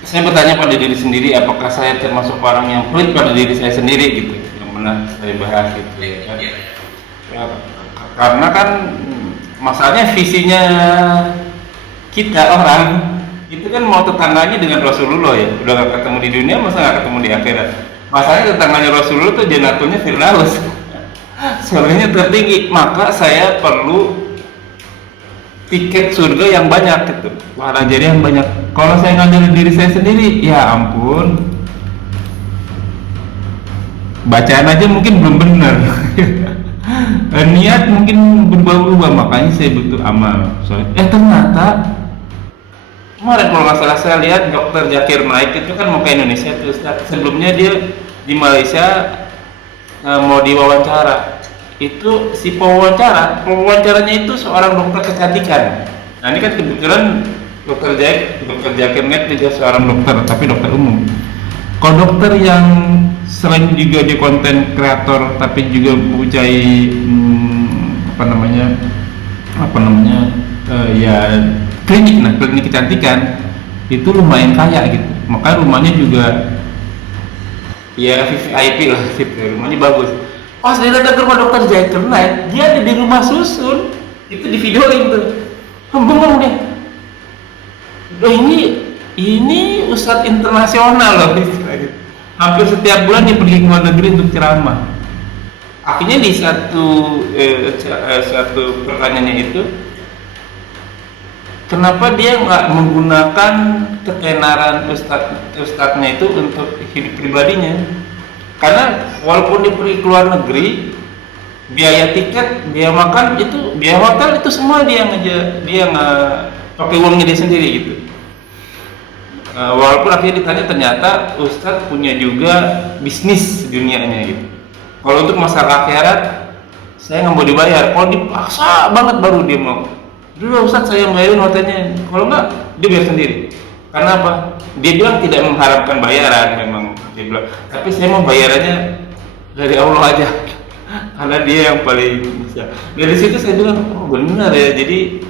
saya bertanya pada diri sendiri, apakah saya termasuk orang yang pelit pada diri saya sendiri gitu, yang pernah saya bahas gitu ya kan. Ya, karena kan masalahnya visinya kita orang itu kan mau tetangganya dengan Rasulullah ya, udah gak ketemu di dunia masa gak ketemu di akhirat. Masalahnya tetangganya Rasulullah tuh janatulnya Firdaus, surganya tertinggi, maka saya perlu tiket surga yang banyak gitu, pahala jadi yang banyak. Kalau saya ngandelin diri saya sendiri, ya ampun, bacaan aja mungkin belum benar. Niat mungkin berubah-ubah, makanya saya butuh amal. Ternyata kemarin kalau nggak salah saya lihat Dr. Zakir Naik itu kan mau ke Indonesia tuh Ustaz. Sebelumnya dia di Malaysia mau diwawancara. Itu si pewawancaranya itu seorang dokter kecantikan. Nah ini kan kebetulan Dr. Zakir Naik juga seorang dokter, tapi dokter umum. Kalau dokter yang selain juga dia konten kreator, tapi juga mempunyai ya klinik kecantikan, itu lumayan kaya gitu. Maka rumahnya juga ya VIP lah gitu, rumahnya bagus. Pas dia datang ke rumah dokter Zakir Naik, dia ada di rumah susun, itu di videoin tuh. Bengong deh. Loh ini ustadz internasional loh, hampir setiap bulan dia pergi ke luar negeri untuk ceramah. Akhirnya di satu pertanyaannya itu, kenapa dia nggak menggunakan ketenaran ustadznya itu untuk hidup pribadinya? Karena walaupun dia pergi ke luar negeri, biaya tiket, biaya makan itu, biaya hotel itu semua dia pakai uangnya dia sendiri gitu. Walaupun akhirnya ditanya, ternyata ustadz punya juga bisnis dunianya gitu. Kalau untuk masalah akhirat, saya nggak mau dibayar. Kalau dipaksa banget baru dia mau. Dulu ustadz saya bayarin hotelnya, kalau nggak dia bayar sendiri. Karena apa? Dia bilang tidak mengharapkan bayaran, memang dia bilang. Tapi saya mau bayarannya dari Allah aja, karena dia yang paling bisa. Dari situ saya bilang, oh benar ya. Jadi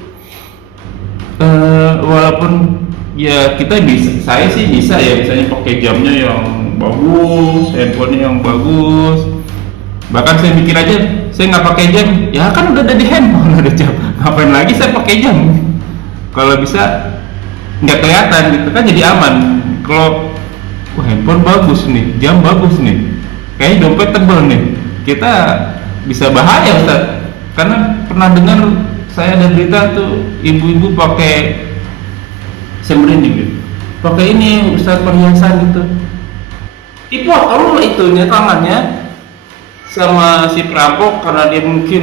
walaupun ya kita bisa, saya sih bisa ya, misalnya pakai jamnya yang bagus, handphonenya yang bagus. Bahkan saya mikir aja, saya nggak pakai jam, ya kan udah ada di handphone ada jam, ngapain lagi saya pakai jam? Kalau bisa nggak kelihatan gitu kan, jadi aman. Kalau handphone bagus nih, jam bagus nih, kayaknya dompet tebel nih, kita bisa bahaya Ustaz. Karena pernah dengar saya ada berita tuh ibu-ibu pakai sembrinding gitu, pakai ini Ustaz perhiasan gitu, dipotong itunya tangannya sama si perampok karena dia mungkin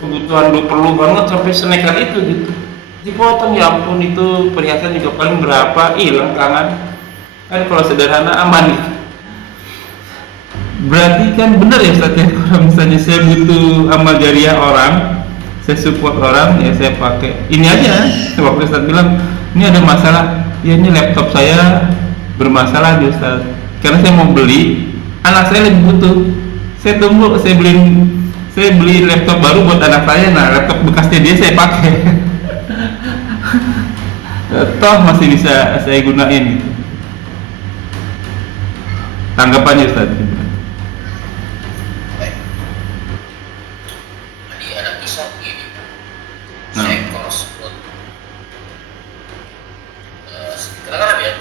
kebutuhan perlu banget sampai senekat itu gitu, dipotong. Ya ampun, itu perhiasan juga paling berapa, hilang tangan kan. Kalau sederhana aman gitu. Berarti kan benar ya Ustaz ya, kalau misalnya saya butuh amal jariah orang, saya support orang, ya saya pakai ini aja. Waktu Ustaz bilang ini ada masalah, ya ini laptop saya bermasalah di Ustaz, karena saya mau beli, anak saya lagi butuh, saya tunggu, saya beli laptop baru buat anak saya. Nah laptop bekasnya dia saya pakai. Toh masih bisa saya gunain gitu. Tanggapannya Ustaz? Baik. Tadi ada kisah begini. Nah. Saya cross road. Kedengaran ya?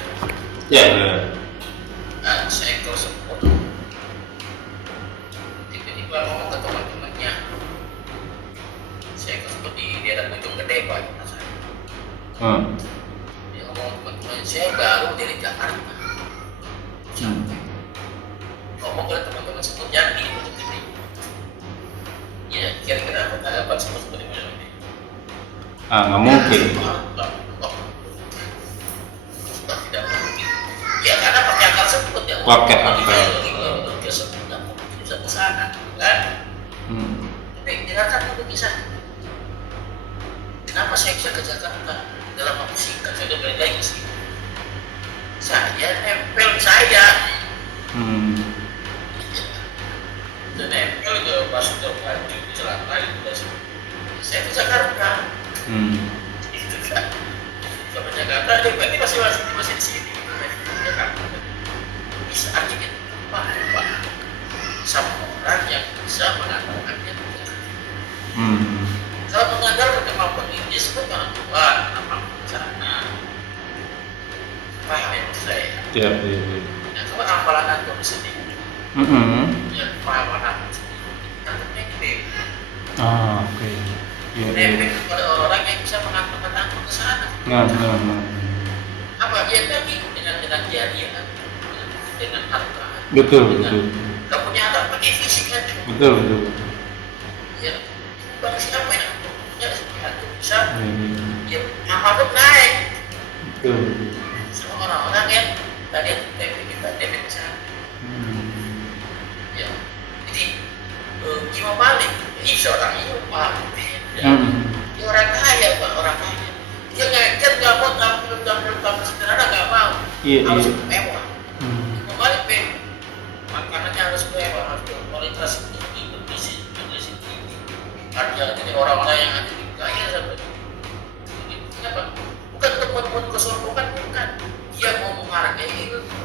Ya. Nah, saya cross road. Tiba-tiba ngomong ke teman-temannya. Saya cross road di daerah Bojong Gede Pak. Dia ngomong ke teman-teman, saya baru dari Jakarta. Ngomong ke teman-teman sebut Jambi untuk ini. Ya, kira-kira apa tanggapan sebut ini? Nggak mungkin. Tidak mungkin. Ya karena pakai akal sebut ya. Pakai akal. Dia sebut nggak mungkin bisa ke sana, kan? Tapi Jakarta itu bisa. Kenapa saya bisa ke Jakarta? Dalam waktu singkat saya udah balik lagi sih. Saya nempel saya. Dan nempel ke masuk ke baju celana itu. Saya ke Jakarta. Itu kan. Sama Jakarta, dia berarti masih di sini. Jakarta. Bisa artinya Pak sama orang yang bisa mengatakannya. Kalau mengandalkan kemampuan ini disebut orang tua, apa sana. Paham ya saya? Iya. Ya, kalau amalan antum sendiri. Ya, paham antum sendiri. Antum nekbek. Oke. Iya. Nekbek kepada orang yang bisa mengantarkan antum ke sana. Nah. Apa dia tadi dengan jariah, dengan harta. Betul. Gak punya alat pakai fisik kan? Betul. Ya, bagi siapa yang punya antum bisa, ya amalnya naik. Betul. Sama orang-orang yang tadi kita bisa. Ya, jadi Imam Malik ini seorang Imam, dia orang kaya Pak, orang kaya. Dia ngajar nggak mau tampil sederhana, nggak mau. Harus mewah. Imam Malik makanannya harus mewah, harus berkualitas tinggi, bergizi tinggi. Artinya jadi orang-orang yang ada di kaya sampai. Kenapa? Bukan teman-teman kesombongan, bukan. Dia mau menghargai ilmu.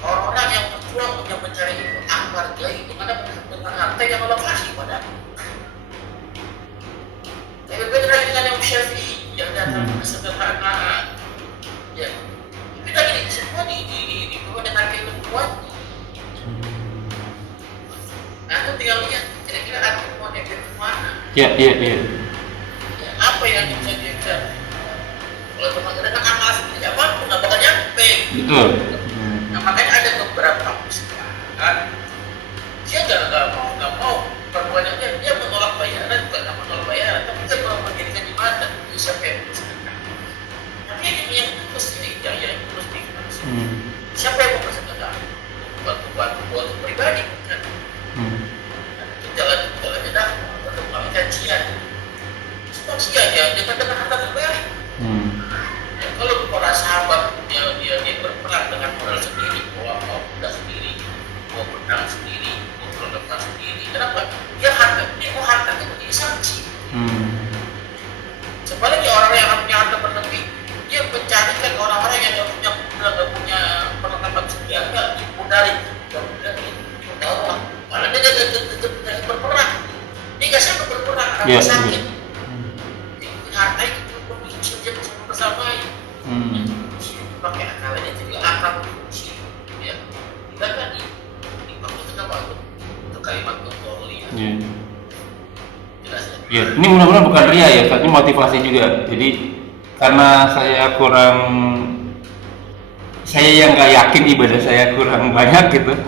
Orang-orang yang berjuang untuk mencari ilmu, menghargai itu karena dengan harta yang Allah kasih padamu. Tapi beda dengan yang Syafi'i yang datang kesederhanaan. Ya, tapi tadi semua dibawa dengan keilmuan. Nah, itu tinggal lihat kira-kira aku mau nebeng kemana. Iya. Ya, apa yang bisa dia bisa? Kalau cuma dengan amal sendiri nggak mampu, nggak bakal nyampe. Betul. Nah, makanya ada beberapa usaha dia nggak mau perbuatannya, dia menolak bayaran, bukan menolak bayaran, tapi dia mau menjadikan ibadah siapa yang bersedekah. Tapi ini yang mesti yang mesti siapa yang mau bersedekah? Buat pribadi kan? Jalan-jalannya dah untuk mengambil kajian. Sebab dia dengan harta terbaik. Ya, kalau para sahabat dia berperang dengan modal sendiri, bawa kuda sendiri, bawa pedang sendiri, bawa perlengkapan sendiri. Kenapa? Dia mau hartanya menjadi saksi. Sebaliknya orang yang punya harta berlebih, dia mencarikan orang-orang yang nggak punya perlengkapan senjata, dipudari, dakwah. Karena dia tidak berperang, dia nggak sampai berperang, karena sakit. Harta itu senjata bersama. Pakai akalnya juga akal fungsi, ya. Kita kan dipakai itu apa? Untuk kalimat kontroli. Jelas ya. Ya, ini mudah-mudahan bukan ria ya, ini motivasi juga. Jadi karena saya yang nggak yakin ibadah saya kurang banyak gitu.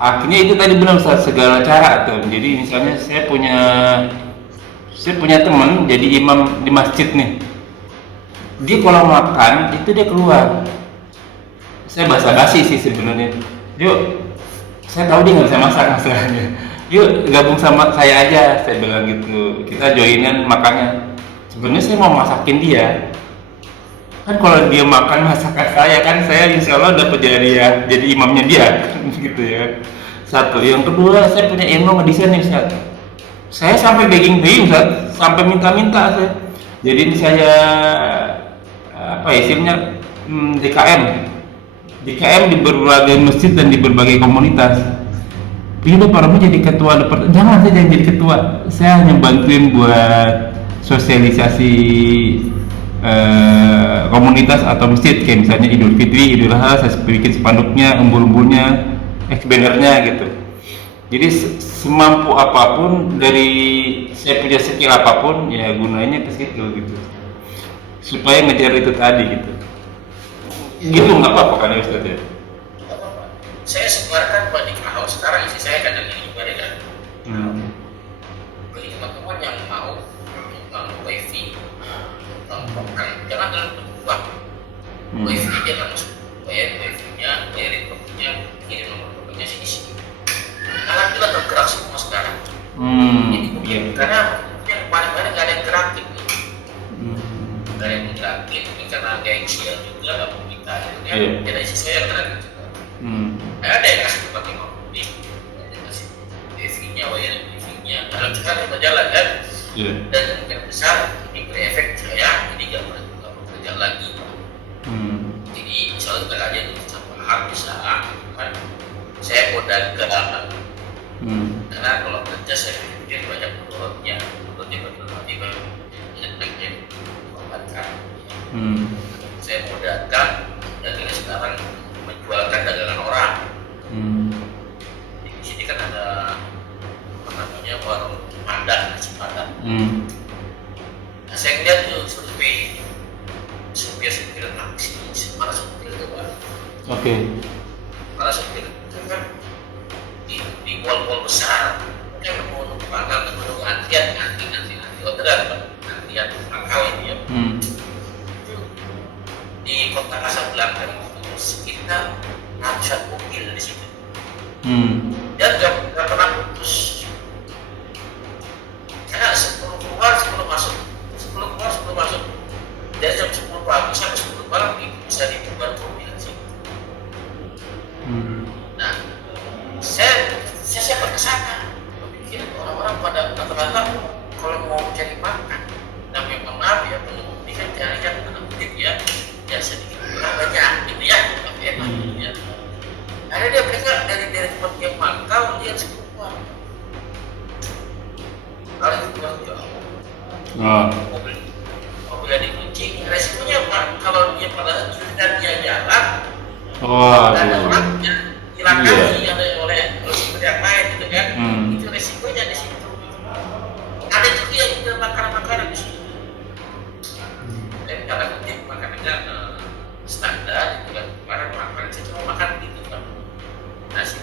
Akhirnya itu tadi benar segala cara tuh. Jadi misalnya saya punya teman jadi imam di masjid nih. Dia kalau makan itu dia keluar. Saya basa-basi sih sebenarnya. Yuk, saya tahu dia nggak bisa masak masalahnya. Yuk gabung sama saya aja, saya bilang gitu. Kita joinan makannya. Sebenarnya saya mau masakin dia. Kan kalau dia makan masakan saya kan saya insya Allah dapat jadi imamnya dia, gitu ya. Satu. Yang kedua saya punya ilmu ngedesain nih Ustaz. Saya sampai begging Ustaz, sampai minta-minta saya. Jadi saya istilahnya DKM di berbagai masjid dan di berbagai komunitas. Pilih Pak Romi jadi ketua departemen. Jangan saya jadi ketua. Saya hanya bantuin buat sosialisasi komunitas atau masjid kayak misalnya Idul Fitri, Idul Adha, saya bikin spanduknya, umbul-umbulnya, bannernya gitu. Jadi semampu apapun dari saya punya skill apapun ya gunanya ke situ gitu. Supaya ngejar itu tadi gitu. Gitu nggak apa-apa kan ya Ustaz ya? Nggak apa-apa. Saya sebarkan banding kalau sekarang isi saya kadang ini juga kan. Bagi teman-teman yang mau tentang wifi, jangan dalam bentuk uang. Wifi jangan masuk, bayar wifi-nya, bayarin produknya, kirim nomor produknya sini. Alhamdulillah tergerak semua sekarang. Jadi karena yang paling-paling nggak ada yang gerakin. Nggak ada yang gerakin, karena gengsi juga nggak mau minta. Jadi saya yang gerakin juga. Ada yang kasih pakai mobil, nyawa yang briefingnya dalam sekali berjalan kan. Iya. Dan kemungkinan besar ini berefek saya jadi nggak bekerja lagi. Jadi misalnya kita aja bisa paham bisa kan saya mau dagang karena kalau kerja saya pikir banyak menurutnya tiba-tiba membantu. Saya mau dagang sekarang menjualkan dagangan orang. Di sini kan ada apa namanya warung Padang, nasi Padang. Nah, saya lihat tuh survei taksi, para supir itu Pak. Oke. Para supir itu kan di mall-mall besar, kan mau pangkal menunggu antrian orderan Pak, antrian pangkal ini ya. Di kota Kasablanka itu sekitar ratusan mobil di situ. Dan nggak pernah putus. Karena sebelum keluar sebelum masuk. Dari jam 10 pagi sampai 10 malam itu bisa dibuat mobil sih. Nah, saya sempat ke sana. Berpikir orang-orang pada rata-rata kalau mau cari makan, dan memang maaf ya, ini kan carinya ya sedikit kurang banyak gitu ya, tapi enak gitu ya. Akhirnya dia mereka dari tempat yang mangkal dia harus keluar. Kalau itu kurang jauh. Mobilnya dikunci, resikonya Pak, kalau dia pada dan dia jalan, dan orang dilakai oleh supir yang lain gitu kan, itu resikonya di situ. Ada juga yang jual makanan di situ. Dan kalau kutip makanannya standar, itu kan makanan saya cuma makan gitu kan, nasi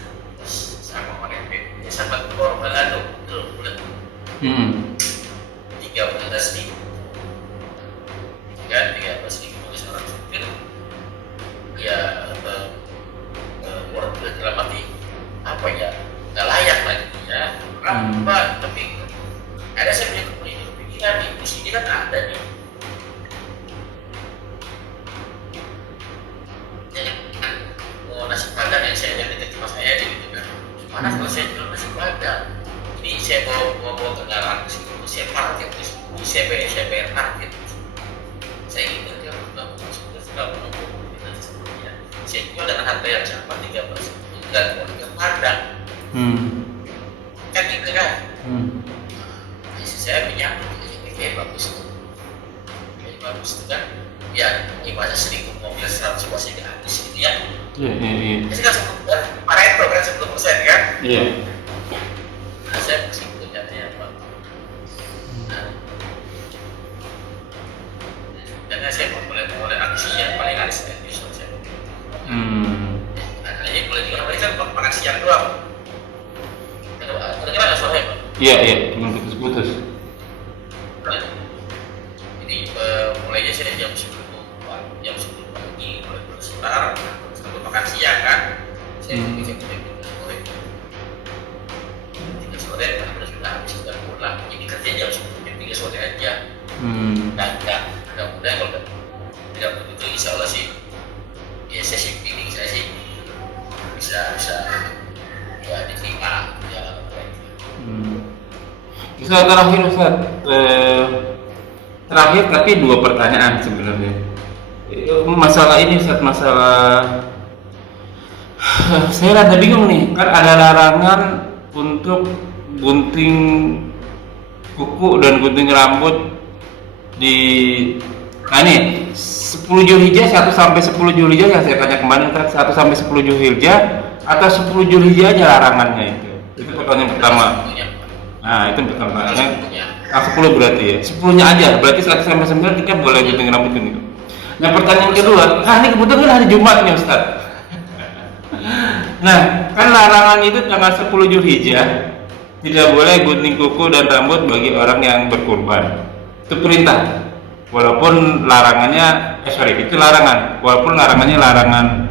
sama orek, sama telur balado, betul bulat. 13.000 kan 13.000 seorang supir ya orang sudah dalam arti apa ya nggak layak lagi ya tapi ada saya punya pikiran di sini kan ada nih nasi padang yang saya lihat dekat rumah saya gitu kan mana kalau saya jual nasi padang ini saya bawa kendaraan ke situ saya parkir di situ saya bayar parkir saya ingin dia sudah menunggu saya jual dengan harga yang sama 13 dan ke Padang kan gitu kan saya menyambut kayak bagus itu kan ya ibadah 1.000 mobil 100 masih nggak habis gitu ya ini kan sebelum Pareto kan 10% kan nah saya mesti kerjanya Pak karena saya mulai aksi yang paling ada saya bisa saya nah ini boleh juga mereka makan siang doang kira-kira ada sore Pak? Iya, cuma putus-putus jadi mulainya saya jam 10 pagi mulai bersetar sampai makan siang kan saya jam 3 sore sudah habis sudah pulang jadi kerja jam 3 sore aja dan mudah-mudahan kalau tidak begitu insya Allah sih ya sesi ini saya sih bisa ya diterima ya Ustaz terakhir Ustaz terakhir tapi 2 pertanyaan sebenarnya masalah ini Ustaz saya rada bingung nih kan ada larangan untuk gunting kuku dan gunting rambut di ini 10 Zulhijjah 1 sampai 10 Zulhijjah yang saya tanya kemarin kan 1 sampai 10 Zulhijjah atau 10 Zulhijjah aja larangannya itu pertanyaan pertama. Nah itu pertanyaannya 10 berarti ya 10-nya aja berarti 1 sampai 9 kita boleh gunting rambut gitu. Nah pertanyaan kedua ini kebetulan hari Jumat nih Ustaz. Nah kan larangan itu tanggal 10 Zulhijjah tidak boleh gunting kuku dan rambut bagi orang yang berkurban. Itu perintah. Walaupun larangannya itu larangan. Walaupun larangannya larangan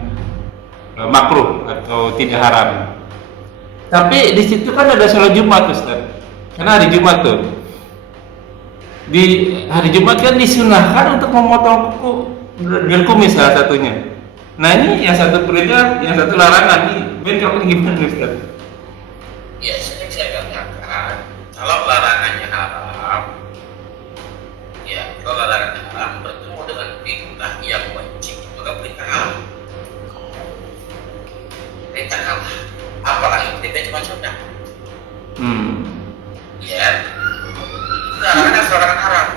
makruh atau tidak haram. Tapi di situ kan ada sholat Jumat Ustaz. Karena hari Jumat tuh. Di hari Jumat kan disunahkan untuk memotong kuku dan kumis salah satunya. Nah ini yang satu perintah, yang satu larangan. Ben kamu gimana Ustaz? Ya, saya saya katakan kalau larangannya haram, ya kalau larangan haram bertemu dengan perintah yang wajib, maka perintah haram. Perintah haram. Apalagi perintah cuma sunnah. Ya, larangan haram.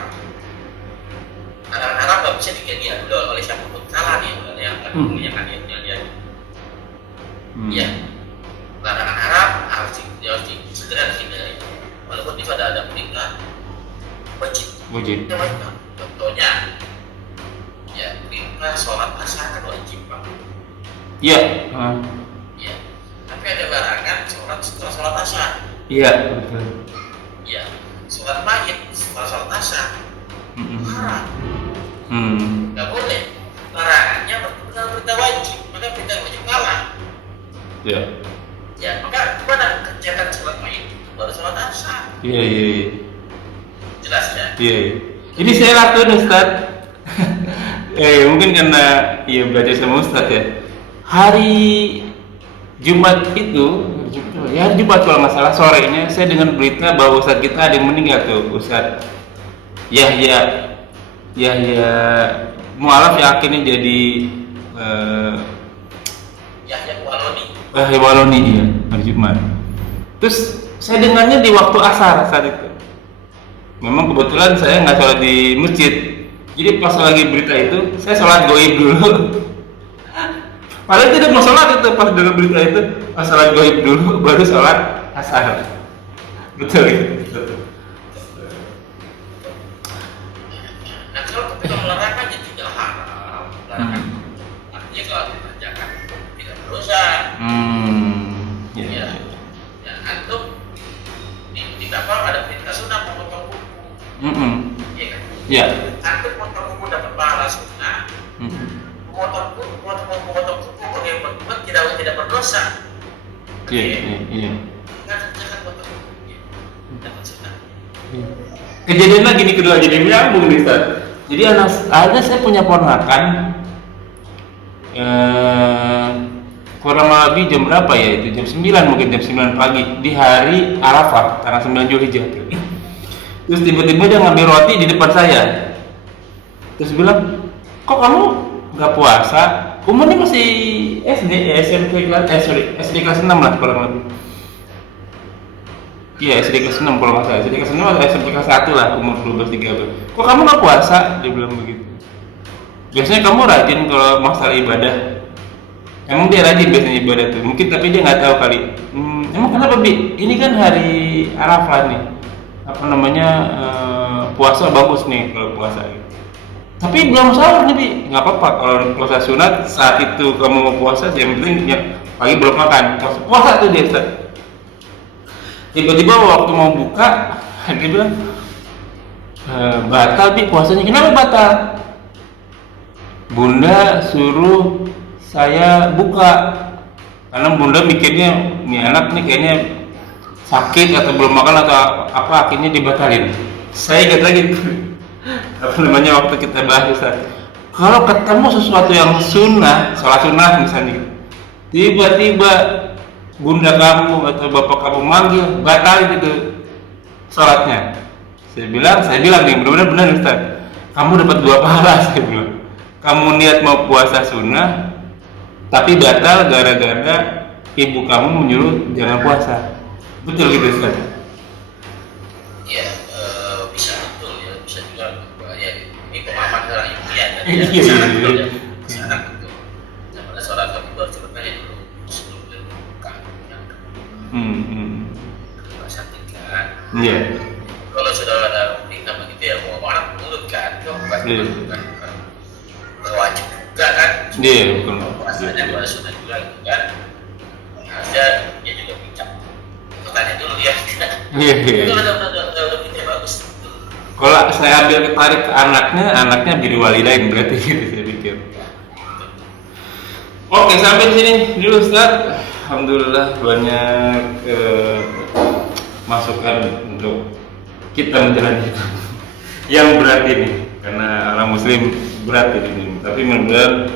Larangan haram nggak bisa diambil oleh siapapun, salah dia yang dia. Ya, larangan haram harus segera dihindari. Walaupun itu ada perintah wajib. Contohnya, ya perintah sholat asar kan wajib, Pak. Iya. Ya, tapi ada larangan sholat setelah sholat asar. Iya, betul. Ya, sholat maghrib setelah sholat asar haram. Nggak boleh. Larangannya perintah wajib, maka perintah wajib kalah. Iya. Ya, maka mana kerjakan sholat maghrib baru sholat asar. Iya. Jelas ya? Iya. Ini saya lakuin Ustaz. Mungkin karena belajar sama Ustaz ya. Hari Jumat itu, hari Jumat kalau nggak salah sorenya, saya dengar berita bahwa Ustaz kita ada yang meninggal tuh, Ustaz Yahya Mu'alaf yang akhirnya jadi Yahya Waloni ya, hari Jumat. Terus saya dengarnya di waktu asar saat itu. Memang kebetulan saya nggak sholat di masjid, jadi pas lagi berita itu saya sholat goib dulu. Padahal tidak mau sholat itu, pas dengar berita itu pas sholat goib dulu baru sholat asar. Betul gitu. Nah, kalau ketika melarangannya tidak haram, artinya kalau dikerjakan tidak berdosa. Ya, antum tidak mau ada perintah sunnah memotong kuku. Iya kan? Iya. Antum potong kuku dapat pahala sunnah. Memotong kuku yang berbuat tidak berdosa. Iya. Jangan potong kuku. Dapat sunnah. Kejadian lagi nih, kedua jadi nyambung nih Ustaz. Jadi ada saya punya ponakan kurang lebih jam berapa ya itu, jam 9 mungkin, jam 9 pagi di hari Arafah tanggal 9 Zulhijjah. Terus tiba-tiba dia ngambil roti di depan saya, terus bilang, kok kamu nggak puasa? Umurnya masih SD kelas 6 lah kurang lebih. Iya, SD kelas 6 kalau nggak salah, SD kelas 6 atau SMP kelas 1 lah, umur 12-13. Kok kamu nggak puasa? Dia bilang begitu. Biasanya kamu rajin kalau masalah ibadah. Emang dia rajin biasanya ibadah tuh, mungkin tapi dia nggak tahu kali. Emang kenapa Bi? Ini kan hari Arafah nih, puasa bagus nih kalau puasa. Tapi belum sahur nih Bi, nggak apa-apa kalau puasa sunat saat itu kamu mau puasa, yang penting ya pagi belum makan, puasa tuh dia Ustaz. Tiba-tiba waktu mau buka, dia bilang batal Bi puasanya. Kenapa batal? Bunda suruh saya buka karena Bunda mikirnya nih anak nih kayaknya sakit atau belum makan atau apa, akhirnya dibatalin. Saya ingat lagi waktu kita bahas Ustaz, kalau ketemu sesuatu yang sunnah, sholat sunnah misalnya, tiba-tiba Bunda kamu atau bapak kamu manggil, batalin itu sholatnya. Saya bilang nih, benar-benar benar Ustaz, kamu dapat 2 pahala. Saya bilang, kamu niat mau puasa sunnah tapi batal gara-gara ibu kamu menyuruh jangan puasa. Betul gitu Ustaz? Iya, bisa betul ya, bisa juga ya, ini pemahaman orang ilmiah kan ya. Bisa betul. Yang pada sholat kami baru ceritanya dulu sebelum berbuka yang perhatikan. Iya. Kalau sudah ada perintah begitu ya mau orang menurut kan, bukan wajib juga kan. Iya, betul. Puasanya pada sunnah juga kan. Harusnya dia juga bijak. Tanya dulu ya. Iya. Itu udah pindah bagus. Kalau saya ambil ketarik ke anaknya jadi walidain berarti gitu saya pikir. Oke, sampai di sini dulu Ustaz. Alhamdulillah banyak masukan untuk kita menjalani hidup yang berat ini, karena orang muslim berat ini. Tapi mudah-mudahan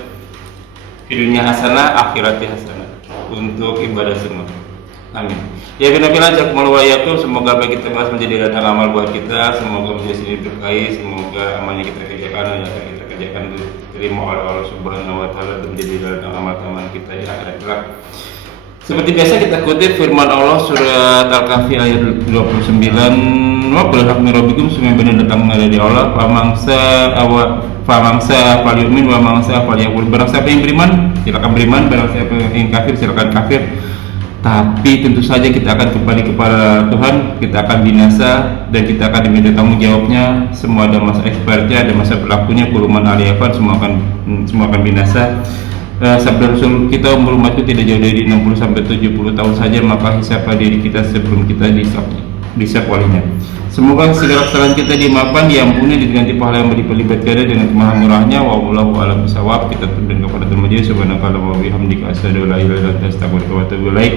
hidupnya hasanah, akhiratnya hasanah untuk ibadah semua. Amin. Ya bila-bila jazakumullahu wa iyyakum, semoga apa yang kita bahas menjadi ladang amal buat kita, semoga menjadi sini berkahi, semoga amalnya kita kerjakan dan yang kita kerjakan itu diterima oleh Allah Subhanahu wa taala dan menjadi ladang amal kita di akhirat kelak. Seperti biasa kita kutip firman Allah surat Al-Kahfi ayat 29, wa qul haqqu min rabbikum, semua benar datang dari Allah, famangsa fal yu'min wa mangsa fal yakfur. Barang siapa yang beriman silakan beriman, barang siapa yang kafir silakan kafir. Tapi tentu saja kita akan kembali kepada Tuhan, kita akan binasa dan kita akan diminta tanggung jawabnya. Semua ada masa expirednya, ada masa berlakunya. Kuluman aliyafan, semua akan binasa. Sabda Rasul kita umur umat itu tidak jauh dari 60 sampai 70 tahun saja, maka hisab diri kita sebelum kita disab walinya. Semoga segala kesalahan kita dimaafkan, diampuni, diganti pahala yang berlipat-lipat ganda dengan kemaha murahnya. Wallahu a'lam bishawab. Kita tunduk kepada Tuhan subhanakallahumma wa bihamdika asyhadu an la ilaha illa anta astaghfiruka wa atubu ilaik.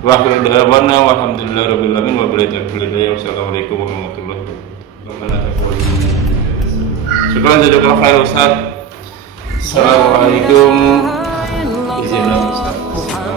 Wa akhiru da'wana walhamdulillahirabbil alamin wa billahi taufiq. Wassalamualaikum warahmatullahi wabarakatuh. Syukran jazakallahu khairan Ustaz. Assalamualaikum. Izin Ustaz.